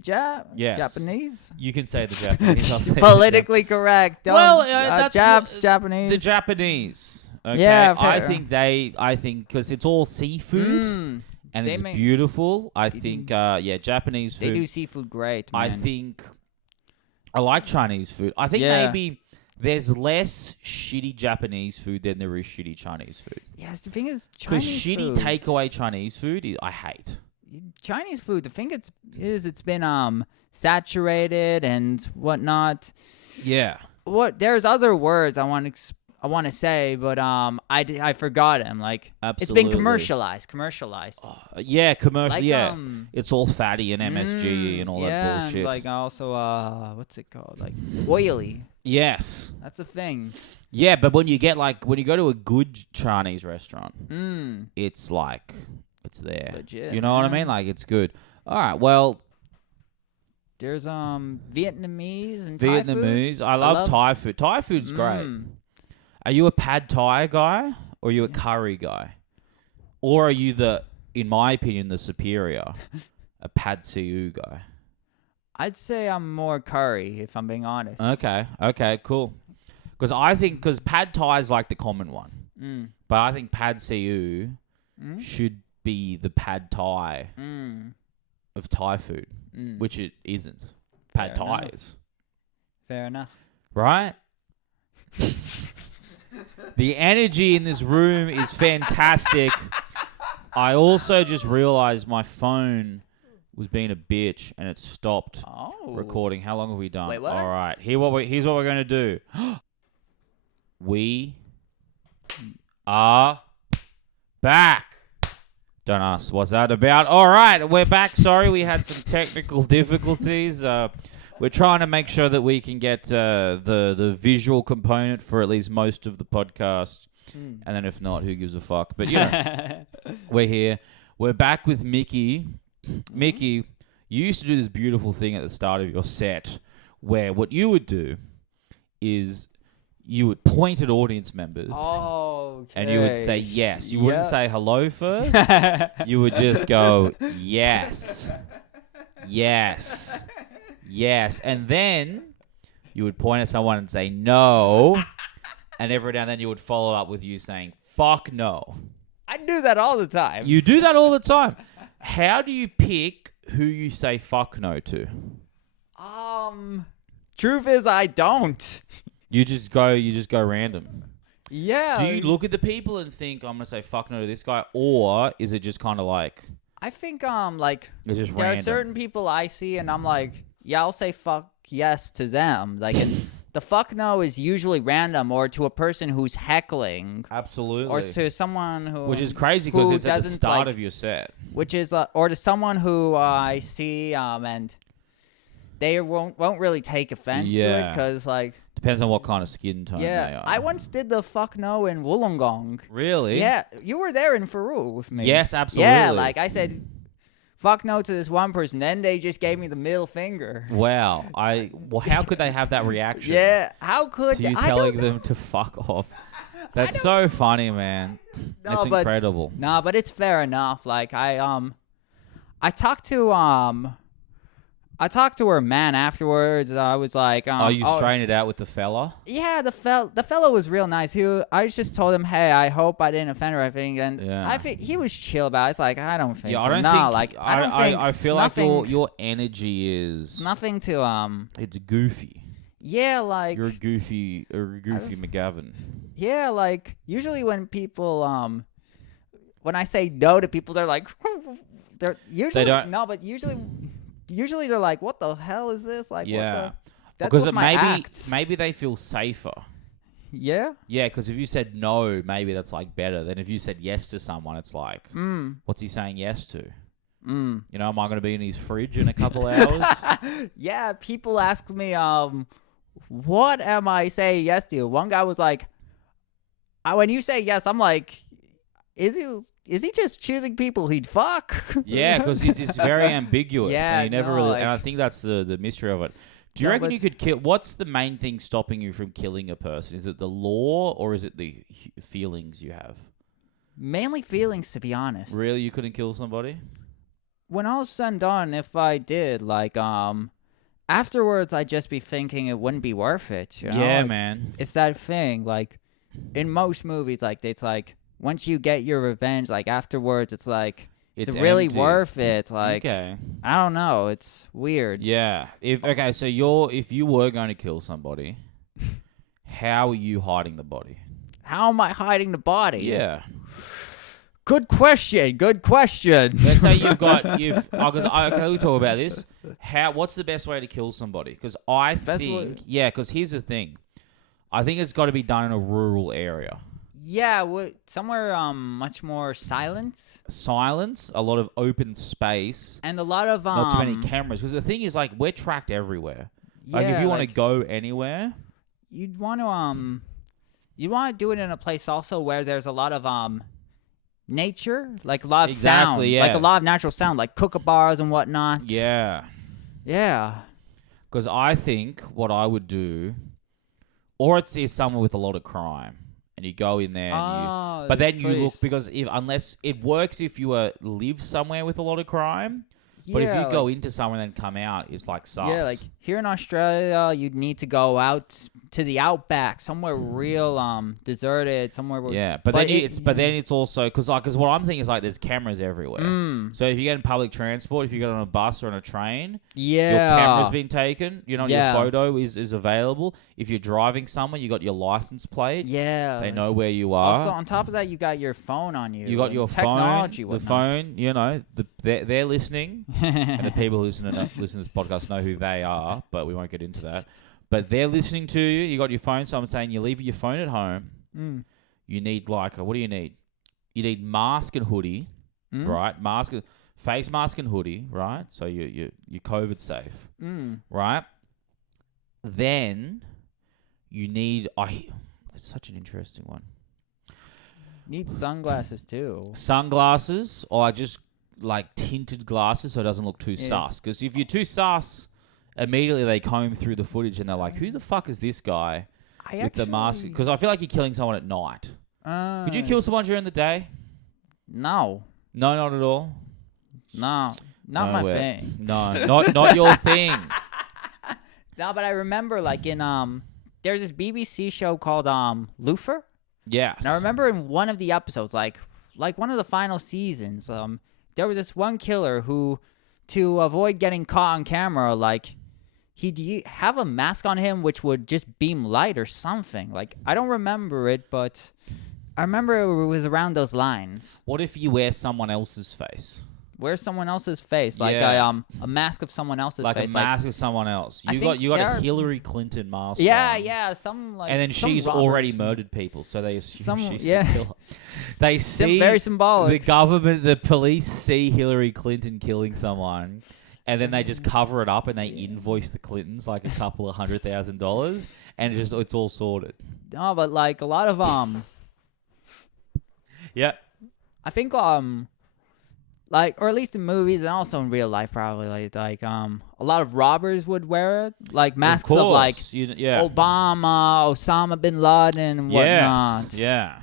Yes. Japanese. You can say the Japanese. I'll say the Politically correct. Don't, Well, that's Japs, what- Japanese. The Japanese. Okay? Yeah, I fair. think because it's all seafood and They it's make- beautiful. I think Japanese food. They do seafood great, man. I think I like Chinese food. I think Yeah. maybe there's less shitty Japanese food than there is shitty Chinese food. Yes, the thing is, Because Chinese shitty food, takeaway Chinese food, I hate. Chinese food. The thing it's been saturated and whatnot. Yeah. what? There's other words I want to say, but I forgot them. Like it's been Absolutely. commercialized. Yeah, commercial. Like Yeah, it's all fatty and MSG and all that yeah, bullshit. and like also what's it called? Like oily. Yes. That's a thing. Yeah, but when you go to a good Chinese restaurant, it's like it's there. Legit, You know what I man. mean? Like it's good. All right. Well, There's Vietnamese and Thai food. Vietnamese. I love Thai food. Thai food's great. Are you a pad Thai guy or are you a curry guy? Or are you in my opinion, the superior, a pad see guy? I'd say I'm more curry, if I'm being honest. Okay, cool. Because pad Thai is like the common one. But I think pad see should be the pad Thai of Thai food, which it isn't. Pad Fair Thai enough. is. Fair enough. Right? The energy in this room is fantastic. I also just realized my phone was being a bitch and it stopped recording. How long have we done? Wait, what? All right. Here's what we're going to do. We are back. Don't ask what's that about. All right, we're back. Sorry, we had some technical difficulties. We're trying to make sure that we can get the visual component for at least most of the podcast. And then if not, who gives a fuck? But, we're here. We're back with Miki. Miki, you used to do this beautiful thing at the start of your set where what you would do is you would point at audience members and you would say yes. You wouldn't say hello first. You would just go, yes, yes, yes. And then you would point at someone and say no. And every now and then you would follow up with you saying, fuck no. I do that all the time. You do that all the time. How do you pick who you say fuck no to? Truth is I don't. You just go random. Yeah. Do you look at the people and think I'm gonna say fuck no to this guy, or is it just kind of like I think like it's just there random? are certain people I see and I'm like, yeah, I'll say fuck yes to them. Like and the fuck no is usually random or to a person who's heckling. Absolutely. Or to someone who Which is crazy because who it's at the doesn't, start like- of your set. which is or to someone who I see and they won't really take offense to it Yeah. because like Depends on what kind of skin tone they yeah, are. I once did the fuck no in Wollongong. Really? Yeah, you were there in Faru with me. Yes, absolutely. Yeah, like I said, fuck no to this one person. Then they just gave me the middle finger. Wow. How could they have that reaction? Yeah, how could To you I telling don't know. them to fuck off. That's so funny, man. No, It's but- incredible. No, but it's fair enough. Like I talked to her man afterwards. I was like, You straightened it out with the fella? yeah, the fellow was real nice. I just told him, hey, I hope I didn't offend her. I think, and Yeah. I think he was chill about it. It's like I don't think. Yeah, so. I don't no, think. like I don't think. I feel like nothing, your energy is. nothing to It's goofy. Yeah, like You're a goofy McGavin. yeah, like usually when people when I say no to people, they're like they're usually don't- no, but usually they're like, what the hell is this? Like Yeah. what the that's Because what my act. maybe they feel safer. Yeah. Yeah, because if you said no, maybe that's like better than if you said yes to someone. It's like, what's he saying yes to? You know, am I going to be in his fridge in a couple hours? Yeah, people ask me what am I saying yes to? One guy was like, when you say yes, I'm like, is he just choosing people he'd fuck? Yeah, because it's very ambiguous. Yeah, and you never no, really. like- And I think that's the mystery of it. Do you No, reckon but you could kill? What's the main thing stopping you from killing a person? Is it the law or is it the feelings you have? Mainly feelings, to be honest. Really, you couldn't kill somebody? When all said and done, if I did, like, afterwards, I'd just be thinking it wouldn't be worth it. You know? Yeah, Like, man. It's that thing, like, in most movies, like, it's like, once you get your revenge, like, afterwards, it's like, it's really empty. worth it. Like, Okay. I don't know. It's weird. Yeah. So if you were going to kill somebody, how are you hiding the body? How am I hiding the body? Yeah. Good question. Good question. Let's say because we talk about this. What's the best way to kill somebody? Because I Best think, way- yeah. Because here's the thing: I think it's got to be done in a rural area. Yeah, somewhere much more silence Silence, a lot of open space, and a lot of not too many cameras. Because the thing is, like, we're tracked everywhere. Like, if you want to go anywhere, you'd want to do it in a place also where there's a lot of nature, like a lot of sound, like a lot of natural sound, like kookaburras and whatnot. Yeah. Because I think what I would do, or it's somewhere with a lot of crime, and you go in there, but then you look, because unless it works if you live somewhere with a lot of crime. But if you go into somewhere and then come out, it's like sus. Yeah, like here in Australia, you'd need to go out to the outback, somewhere real deserted, somewhere where... but then it's also... Because what I'm thinking is, like, there's cameras everywhere. So if you get in public transport, if you get on a bus or on a train, your camera's been taken, your photo is available. If you're driving somewhere, you got your license plate. Yeah. They know where you are. Also, on top of that, you got your phone on you. You got your technology, phone. The phone, they're listening. And the people who listen to this podcast know who they are, but we won't get into that. But they're listening to you. You got your phone, so I'm saying you leave your phone at home. You need, like, what do you need? You need mask and hoodie, right? Face mask and hoodie, right? So you're COVID safe, right? Then you need... it's such an interesting one. Need sunglasses, too. Sunglasses, or just... like tinted glasses so it doesn't look too sus. Because if you're too sus, immediately they comb through the footage and they're like, who the fuck is this guy with the mask? Because I feel like you're killing someone at night. Could you kill someone during the day? No. No, not at all? No. Not my thing. No, not your thing. No, but I remember, like, in, there's this BBC show called, Lucifer. Yes. And I remember in one of the episodes, like one of the final seasons, there was this one killer who, to avoid getting caught on camera, like, he'd have a mask on him which would just beam light or something. Like, I don't remember it, but I remember it was around those lines. What if you wear someone else's face? Wear someone else's face, like a mask of someone else's face, like a mask of someone else. You got a Hillary Clinton mask. Yeah, some like. And then she's already murdered people, so they assume she's the killer. They see very symbolic. The government, the police see Hillary Clinton killing someone, and then they just cover it up and they invoice the Clintons like a couple of $100,000, and it's all sorted. No, but like a lot of Yeah. I think like, or at least in movies and also in real life, probably like a lot of robbers would wear it, like masks of like Obama, Osama bin Laden, and whatnot. Yeah.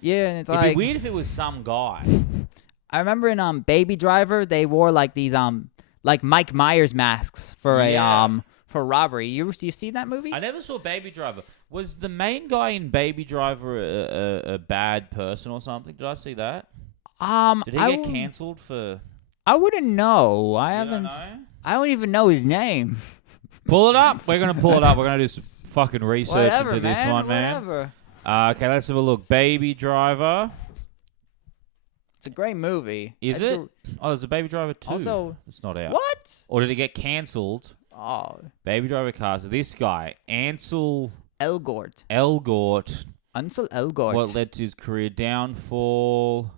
And it's It'd like be weird if it was some guy. I remember in Baby Driver, they wore like these like Mike Myers masks for for robbery. You see that movie? I never saw Baby Driver. Was the main guy in Baby Driver a bad person or something? Did I see that? Did he get cancelled for... I wouldn't know. I don't even know his name. Pull it up. We're going to pull it up. We're going to do some fucking research into this one, man. Whatever. Okay, let's have a look. Baby Driver. It's a great movie. Is it? Oh, there's a Baby Driver 2. Also... It's not out. What? Or did it get cancelled? Oh. Baby Driver cast. This guy, Ansel... Elgort. Ansel Elgort. What led to his career downfall...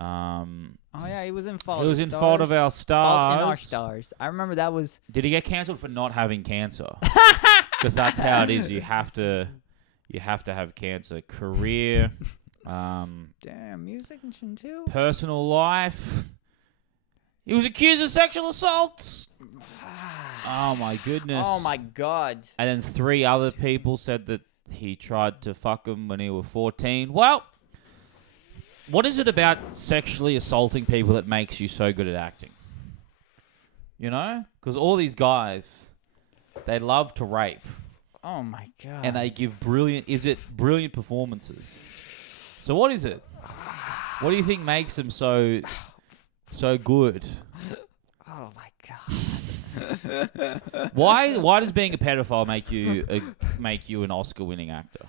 oh yeah, he was in Fault. He was in Fault of Our Stars. Fault in Our Stars. I remember that was. Did he get cancelled for not having cancer? Because that's how it is. You have to have cancer. Career. Damn, musician too. Personal life. He was accused of sexual assaults. Oh my goodness. Oh my god. And then 3 other people said that he tried to fuck him when he was 14. Well. What is it about sexually assaulting people that makes you so good at acting? You know? Because all these guys, they love to rape. Oh, my God. And they give brilliant performances. So what is it? What do you think makes them so good? Oh, my God. Why does being a pedophile make you an Oscar-winning actor?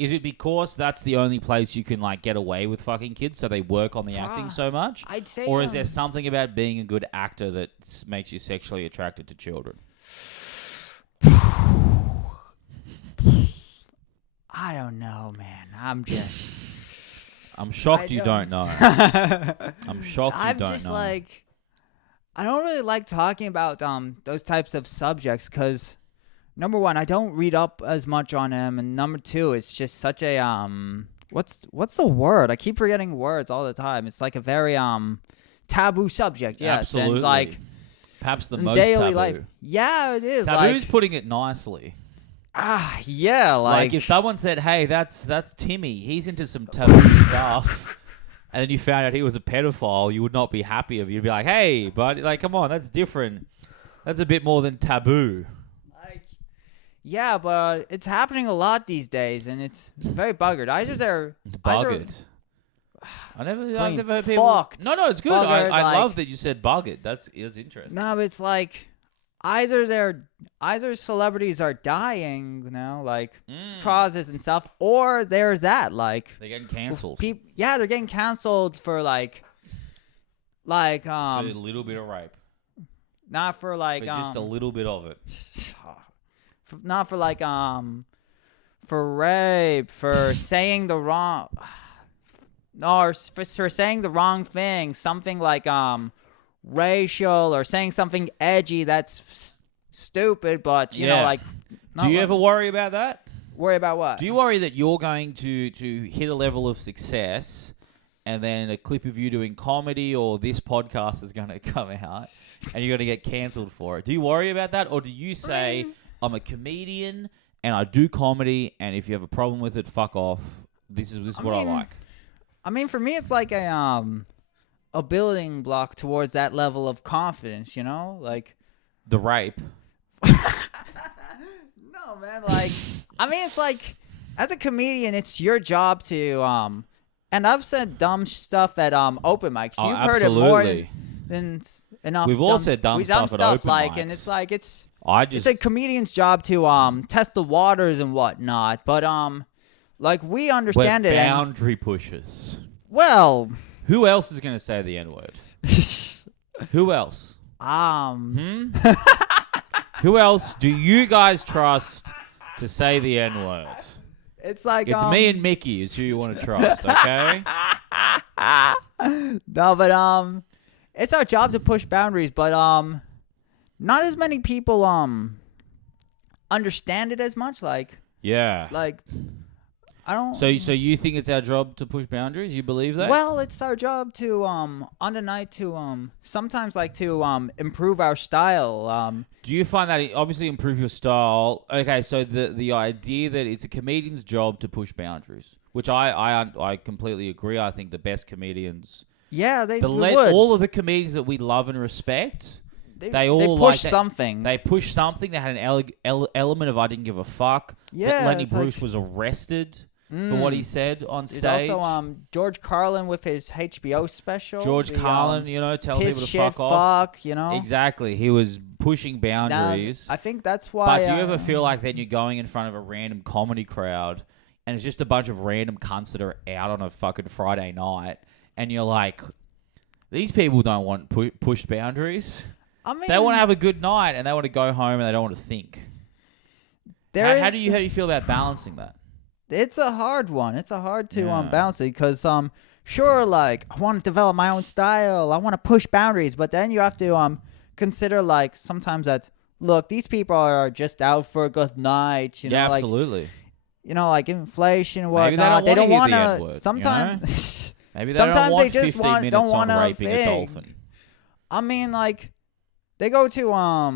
Is it because that's the only place you can like get away with fucking kids, so they work on the acting so much? I'd say, or is there something about being a good actor that makes you sexually attracted to children? I don't know, man. I'm shocked you don't know. I'm shocked you don't know. I'm just like, I don't really like talking about those types of subjects because, number one, I don't read up as much on them, and number two, it's just such a what's the word? I keep forgetting words all the time. It's like a very taboo subject. Yes, absolutely. and like perhaps the most daily taboo. life. Yeah, it is. Taboo's like, putting it nicely. Yeah, Like if someone said, "Hey, that's Timmy. He's into some taboo stuff," and then you found out he was a pedophile, you would not be happy of it. You'd be like, "Hey, buddy, like, come on, that's different. That's a bit more than taboo." Like, yeah, but it's happening a lot these days, and it's very buggered. Buggered. I've never heard people. Fucked. No, it's good. Buggered, I like, love that you said buggered. That's interesting. No, but it's like either celebrities are dying, like causes and stuff, or there's that like They're getting cancelled. Yeah, they're getting canceled for like for a little bit of rape. Not for like For just a little bit of it. not for like for rape, for saying the wrong. No, or for saying the wrong thing, something like racial, or saying something edgy that's stupid, but you know, like. Do you ever worry about that? Worry about what? Do you worry that you're going to hit a level of success, and then a clip of you doing comedy or this podcast is going to come out, and you're going to get cancelled for it? Do you worry about that, or do you say, I'm a comedian and I do comedy, and if you have a problem with it, fuck off. This is what I like. I mean, for me, it's like a building block towards that level of confidence, like the rape. No, man, like, I mean, it's like, as a comedian, it's your job to and I've said dumb stuff at open mics. You've heard it more than enough. We've all said dumb stuff at open like, mics. and it's like it's a comedian's job to test the waters and whatnot, but like, we understand We're it. Boundary pushers. Well, who else is going to say the N-word? Who else? Who else do you guys trust to say the N-word? It's like it's me and Mickey is who you want to trust, okay? No, but it's our job to push boundaries, but not as many people understand it as much. Like, yeah, like, I don't. So you think it's our job to push boundaries? You believe that? Well, it's our job to on the night to sometimes like to improve our style. Do you find that obviously improve your style? Okay, so the idea that it's a comedian's job to push boundaries, which I completely agree. I think the best comedians, they all of the comedians that we love and respect, they push something. They push something. They had an element of I didn't give a fuck. Yeah, Lenny Bruce was arrested for what he said on stage. There's also George Carlin with his HBO special. George Carlin, telling people to shit, fuck off. Exactly. He was pushing boundaries. I think that's why. But do you ever feel like then you're going in front of a random comedy crowd and it's just a bunch of random cunts that are out on a fucking Friday night and you're like, these people don't want pushed boundaries. I mean, they want to have a good night and they want to go home and they don't want to think. How do you feel about balancing that? It's a hard one. It's a hard to balance it because sure, like, I want to develop my own style. I want to push boundaries, but then you have to consider, like, sometimes that, look, these people are just out for a good night. Yeah, absolutely. Like inflation and whatnot. They don't want to. Sometimes, maybe they sometimes they just don't want to raping a dolphin. I mean, like, they go to I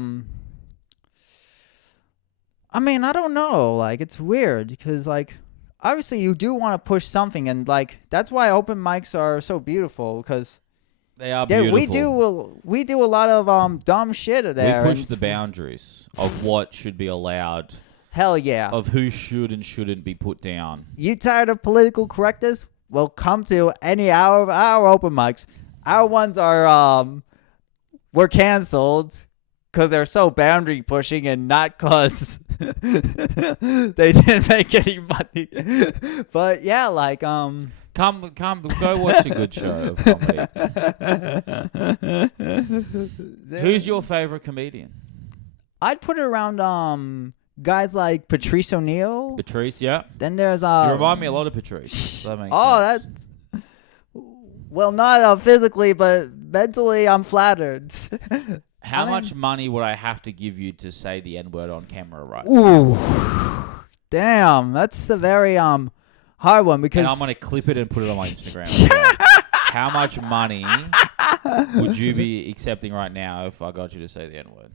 mean, I don't know. Like, it's weird because, like, obviously you do want to push something, and like that's why open mics are so beautiful because they are beautiful. We do a lot of dumb shit there. We push the boundaries of what should be allowed. Hell yeah. Of who should and shouldn't be put down. You tired of political correctness? Well, come to any of our open mics. Our ones are we're canceled because they're so boundary pushing and not because They didn't make any money. But yeah, like Come, go watch a good show of comedy. Who's your favorite comedian? I'd put it around guys like Patrice O'Neal. Patrice, yeah. Then there's You remind me a lot of Patrice. So that makes sense. that's well, not physically, but mentally, I'm flattered. How much money would I have to give you to say the N-word on camera right now? Ooh, damn, that's a very hard one because And I'm gonna clip it and put it on my Instagram. How much money would you be accepting right now if I got you to say the N-word?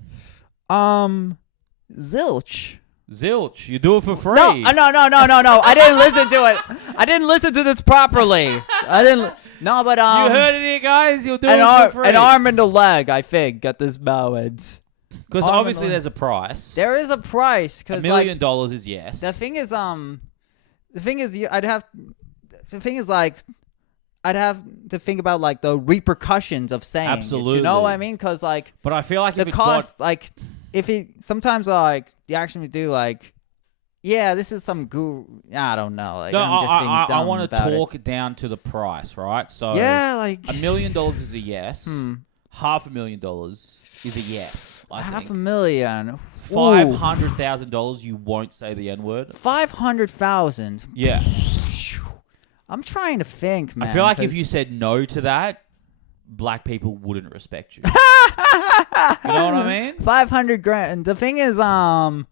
Zilch. Zilch, you do it for free. No. I didn't listen to it. I didn't listen to this properly. I didn't. No, but you heard it here, guys. You'll do it for free. An arm and a leg, I think, at this moment. Because obviously there's a price. There is a price. $1 million is yes. The thing is, I'd have to think about like the repercussions of saying Absolutely. it, you know what I mean? Because like, but I feel like the cost, like, if it sometimes like the action we do, like, yeah, this is some guru. I don't know. Like, no, I'm just being dumb I want to about talk it. down to the price, right? So Yeah, like $1 million is a yes. $500,000 is a yes. I think. $500,000. $500,000 you won't say the N-word. 500,000. Yeah. I'm trying to think, man. I feel like if you said no to that, black people wouldn't respect you. You know what I mean? 500 grand. The thing is, I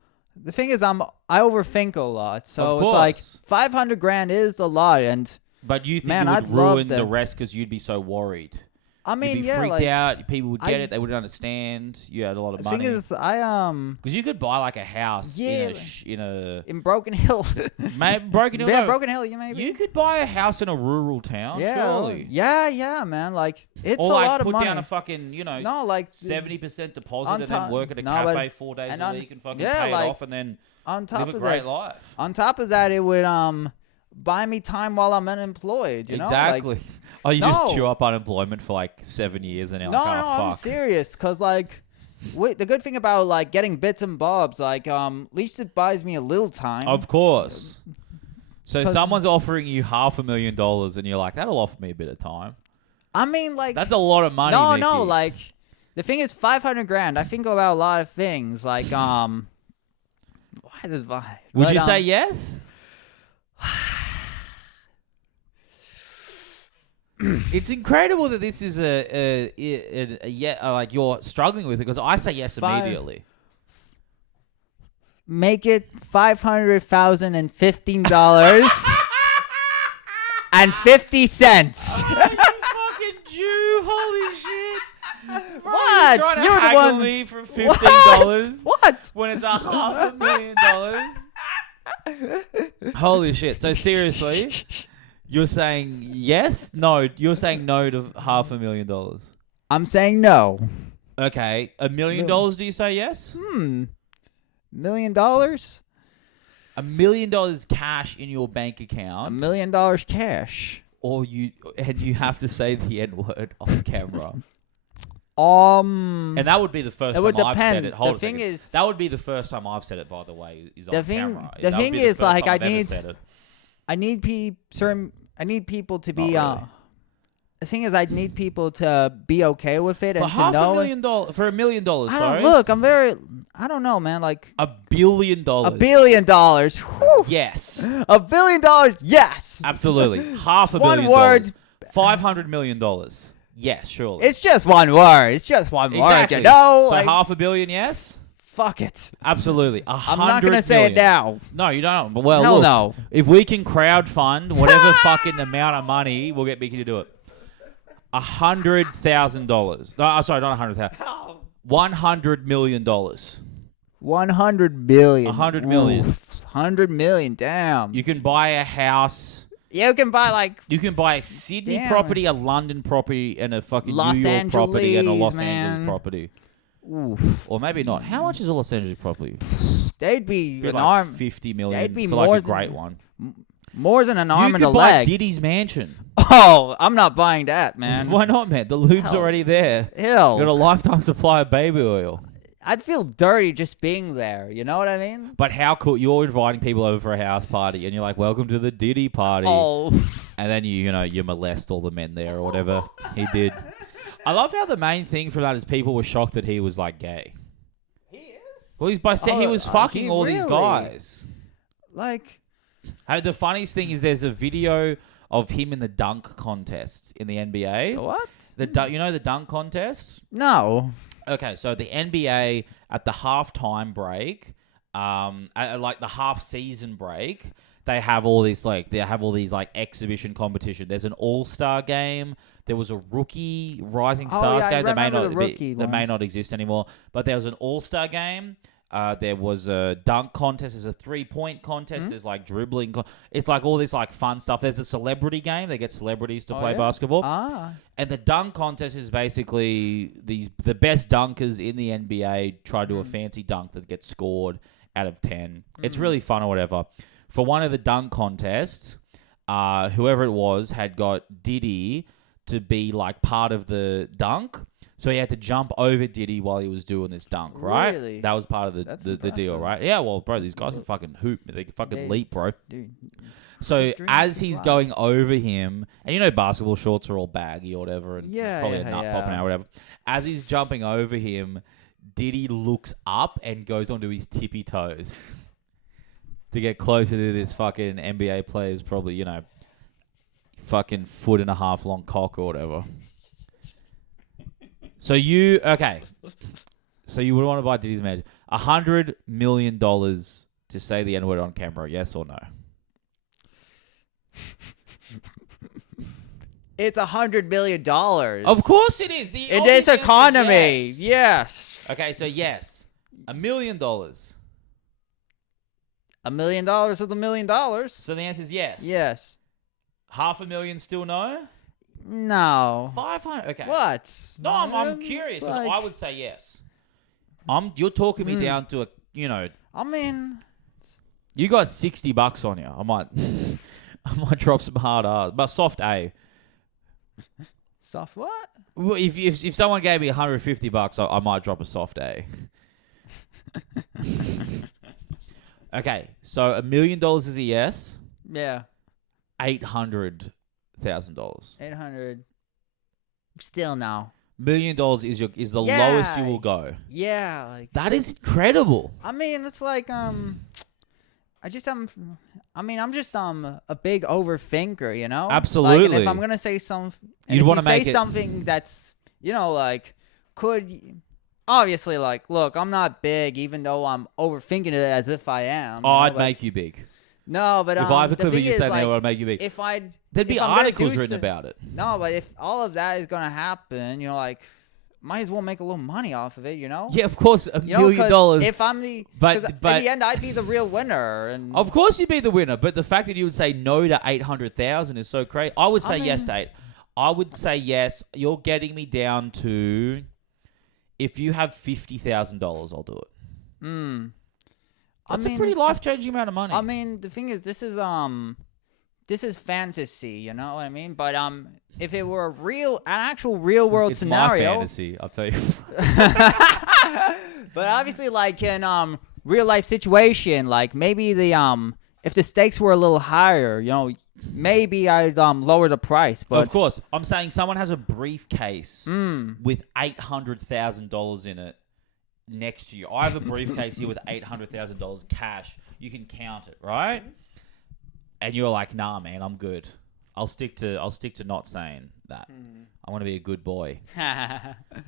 overthink a lot. So it's like 500 grand is a lot, and but you think man, it would I'd love ruin the that. rest because you'd be so worried. I mean, You'd be yeah, freaked like, out. People would get it. They wouldn't understand. You had a lot of the money. thing is, because you could buy like a house Yeah, in Broken Hill. Broken Hill. Yeah, no. Broken Hill. You maybe. You could buy a house in a rural town. Yeah, surely. yeah, man. Like it's Or a like lot of put money. down a fucking 70% deposit and then work at a cafe 4 days a week and fucking pay it off and then on top live a of great that, life. On top of that, it would buy me time while I'm unemployed. You know, Exactly. Like, Oh, you No. just chew up unemployment for like 7 years and you're no, like, no, oh, I'm fuck. serious. Cause like, the good thing about like getting bits and bobs, like at least it buys me a little time. Of course. So 'Cause- someone's offering you $500,000 and you're like, that'll offer me a bit of time. I mean, like That's a lot of money. no, Mickey. like the thing is 500 grand. I think about a lot of things. Like why does why? Would But, you say yes? It's incredible that this is a like you're struggling with it because I say yes immediately. Make it $500,015 and 50 cents. You fucking Jew! Holy shit! Bro, What? You're trying to You're the haggle one- me for $15 What? when it's $500,000. Holy shit! So seriously, you're saying yes? No, you're saying no to $500,000. I'm saying no. Okay, $1 million. Do you say yes? $1 million? $1 million cash in your bank $1 account, million cash. or you have to say the N-word on camera. And And that would be the first it would time I've said depend. it. Hold The a thing second. is- that would be the first time I've said it. By the way, is The on thing- camera. the That would thing be the is, first like, time I I've ever need- said it. I need people to be Not really. the thing is, I need people to be okay with it For and to know. $500,000, for $1 million, I sorry. don't look. I don't know, man. Like $1 billion. $1 billion. Whew. Yes, $1 billion. Yes. absolutely. $500 One million. word. $500 million. Yes, surely. It's just one word. It's just one exactly. word. You know. So Like, $500 million, yes. fuck it. Absolutely. I'm not gonna say it now. No, you don't. But well, Hell look, no. if we can crowdfund whatever fucking amount of money, we'll get Mickey to do it. $100,000. No, sorry, not 100,000. $100 million. 100 billion. 100 million. 100 million. Damn. You can buy a house. You can buy like You can buy a Sydney Damn. property, a London property, and a fucking Los New York property, and a Angeles, Los man. Angeles property. oof. Or maybe not. How much is a Los Angeles property? They'd be Be an like arm 50 million they'd be for more like a than- great one. more than an arm You and a could buy leg. Diddy's mansion. Oh, I'm not buying that, man. Why not, man? The lube's Hell. already there. Hell. You got a lifetime supply of baby oil. I'd feel dirty just being there. You know what I mean? But how cool. You're inviting people over for a house party and you're like, welcome to the Diddy party. Oh. And then you molest all the men there or whatever he did. I love how the main thing from that is people were shocked that he was like gay. He is? Well, he was fucking he all these really? guys. Like, The funniest thing is there's a video of him in the dunk contest in the NBA. what? The dunk contest? No. Okay, so the NBA at the halftime break, at like the half season break, they have all these exhibition competition. There's an all-star game. There was a rookie Rising Stars game that may not exist anymore. But there was an all-star game. There was a dunk contest. There's a 3-point contest. There's like dribbling. It's like all this like fun stuff. There's a celebrity game. They get celebrities to play basketball. And the dunk contest is basically the best dunkers in the NBA try to do a fancy dunk that gets scored out of 10. It's really fun or whatever. For one of the dunk contests, whoever it was had got Diddy to be like part of the dunk. So he had to jump over Diddy while he was doing this dunk, right? Really? That was part of the deal, right? Yeah, well, bro, these guys can fucking hoop. They can fucking leap, bro. Dude. So as he's going over him, and basketball shorts are all baggy or whatever, and probably a nut popping out or whatever. As he's jumping over him, Diddy looks up and goes onto his tippy toes to get closer to this fucking NBA player's probably, fucking 1.5 foot long cock or whatever. So you would want to buy Diddy's match. $100 million to say the N-word on camera, yes or no? It's $100 million. Of course it is. In this economy, yes. Okay, so yes, $1 million. $1 million is $1 million. So the answer is yes. Yes. $500,000 still no? No. 500. Okay. What? No, I'm curious because I would say yes. You're talking me down to a, I mean, you got $60 on you. I might drop some hard R's, but soft A. Soft what? Well, if someone gave me $150, I might drop a soft A. Okay, so $1 million is a yes. Yeah. $800,000. 800. Still no. $1 million is the lowest you will go. Yeah, like that is incredible. I mean, it's like I'm just a big overthinker, you know? Absolutely. Like, and if I'm gonna say something, you'd want to say make something that's obviously, like, look, I'm not big, even though I'm overthinking it as if I am. I'd make you big. No, but if I have a clip of you saying that, I'd make you big. There'd be articles written about it. No, but if all of that is gonna happen, might as well make a little money off of it, Yeah, of course, $1 million. If I'm in the end, I'd be the real winner. And of course, you'd be the winner. But the fact that you would say no to 800,000 is so crazy. I would say yes to 8. I would say yes. You're getting me down to, if you have $50,000, I'll do it. That's a pretty life-changing amount of money. I mean, the thing is, this is fantasy, you know what I mean? But if it were an actual real world scenario, it's my fantasy, I'll tell you. But obviously, like in real life situation, like maybe if the stakes were a little higher, maybe I'd lower the price. But of course, I'm saying someone has a briefcase with $800,000 in it. Next to you, I have a briefcase here with $800,000 cash. You can count it, right? And you're like, "Nah, man, I'm good. I'll stick to not saying that. I want to be a good boy."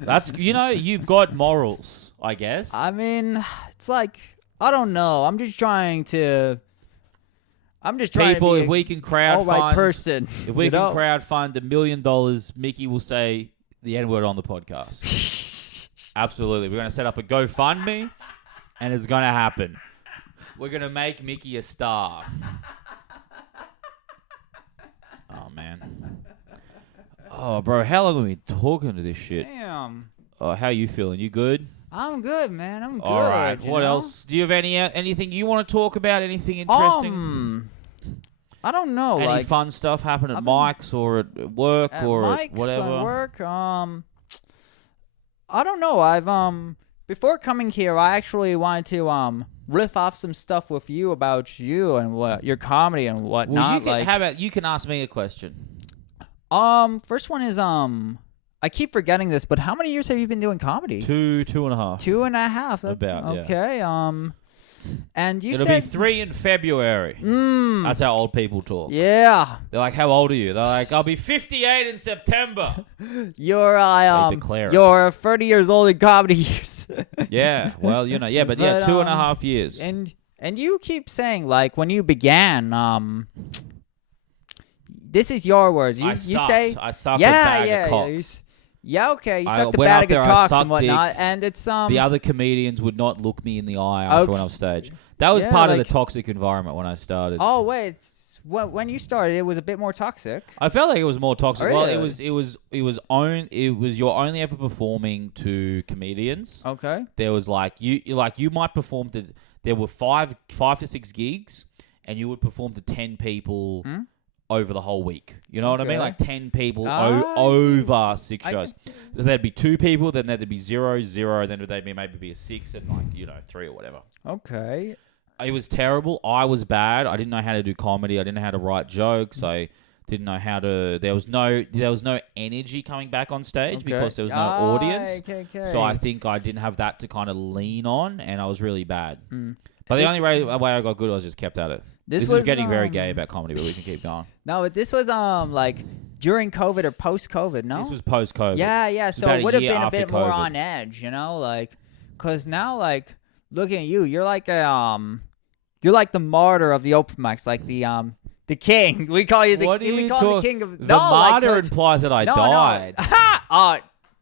That's you've got morals, I guess. I mean, it's like I don't know. I'm just trying to People, be if we can crowdfund, right person, if we can crowdfund $1 million, Mickey will say the N-word on the podcast. Absolutely. We're going to set up a GoFundMe, and it's going to happen. We're going to make Mickey a star. Oh, man. Oh, bro, how long have we been talking to this shit? Damn. Oh, how you feeling? You good? I'm good, man. I'm good. All right. What else? Do you have anything you want to talk about? Anything interesting? I don't know. Any fun stuff happen at Mike's or at work or Mike's at whatever? At work, I don't know. I've before coming here, I actually wanted to riff off some stuff with you about you and what your comedy and whatnot. Well, how about you can ask me a question? First one is I keep forgetting this, but how many years have you been doing comedy? 2.5. 2.5. About, yeah. Okay. And you It'll said be 3 in February. That's how old people talk. Yeah. They're like, "How old are you?" They're like, "I'll be 58 in September." You're declare it. you're 30 years old in comedy years. Yeah. Well, but yeah, 2.5 years. And you keep saying like when you began, this is your words. You say I sucked a bag of cocks. Okay. You I sucked a went up bag there, of I cocks sucked and whatnot, dicks. and it's The other comedians would not look me in the eye after I went off stage. That was Yeah, part of like- the toxic environment when I started. Oh wait, when you started, it was a bit more toxic. I felt like it was more toxic. Oh, Well, really? it was you're only ever performing to comedians. Okay. There was you might perform to. There were five to 6 gigs, and you would perform to 10 people over the whole week. You know what I mean? Okay. Like 10 people I see. over 6 I shows. So there'd be 2 people, then there'd be 0, 0, then there'd be maybe a 6, and 3 or whatever. Okay. It was terrible. I was bad. I didn't know how to do comedy. I didn't know how to write jokes. I didn't know how to. There was no energy coming back on stage because there was no audience. Okay. So I think I didn't have that to kind of lean on, and I was really bad. But the This- only way I got good, I was just kept at it. This was is getting very gay about comedy, but we can keep going. No, but this was like during COVID or post COVID. No. This was post-COVID. Yeah. So about it a would have year been a after bit more COVID. on edge, like, cause now like looking at you, you're like you're like the martyr of the open mics, like the king. We call you the What are we you call you the talk- king of The martyr like, implies that I died. No. Oh,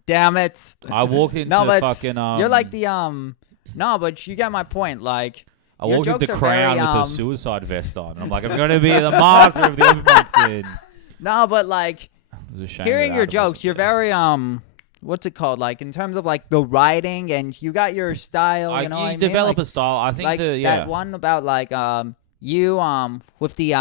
damn it. I walked into No, but fucking. you're like the No, but you get my point. Like I your walked into jokes are Crown very, with a suicide vest on, and I'm like, I'm going to be the martyr of the open mics scene. No, but like It was a shame hearing that your Adam jokes, wasn't you're there. very what's it called? Like in terms of like the writing, and you got your style. You know, what I mean? develop Like, a style. I think like that one about like you with the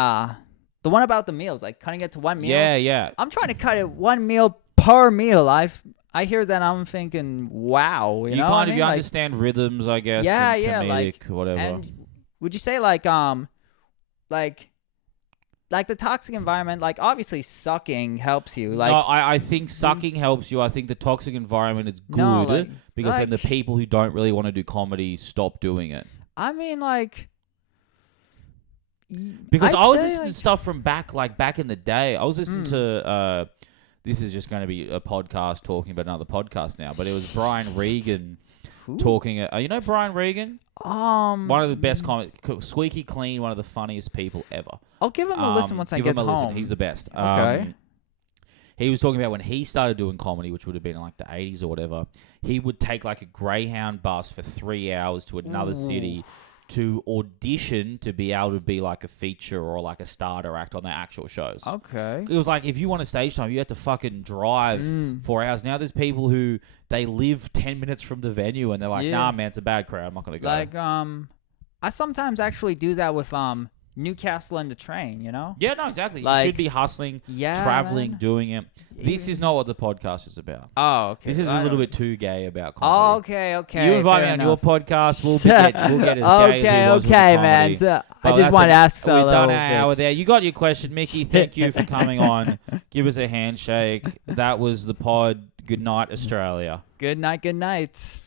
one about the meals, like cutting it to one meal. Yeah. I'm trying to cut it one meal per meal. I hear that, I'm thinking, wow. You know what I kind of mean? you Like, understand rhythms, I guess. Yeah, and yeah, comedic, like, whatever. and would you say like the toxic environment, like obviously sucking helps you. Like no, I think sucking helps you. I think the toxic environment is good No, like- because then the like- people who don't really want to do comedy stop doing it. I mean like Because I'd I was say, listening like- to stuff from back in the day. I was listening to this is just going to be a podcast talking about another podcast now, but it was Brian Regan Who? talking. You know Brian Regan, one of the best squeaky clean, one of the funniest people ever. I'll give him a listen once I give get him a home. listen. He's the best. Okay. He was talking about when he started doing comedy, which would have been in like the 80s or whatever. He would take like a Greyhound bus for 3 hours to another city to audition to be able to be like a feature or like a starter act on their actual shows. Okay. It was like if you want a stage time, you have to fucking drive 4 hours. Now there's people who they live 10 minutes from the venue and they're like, Yeah. nah, man, it's a bad crowd. I'm not gonna go. Like I sometimes actually do that with Newcastle and the train, you know? Yeah, no, exactly. Like- you should be hustling, Yeah, traveling, man. doing it. This is not what the podcast is about. Oh, okay. This is a I little don't- bit too gay about Oh, comedy. okay. You invite me fair on enough. your podcast, we'll get as gay as he was with the man. comedy. So, I But just that's want to ask We've a done little our hour bit. there. You got your question, Mickey. Thank you for coming on. Give us a handshake. That was the pod. Good night, Australia. Good night.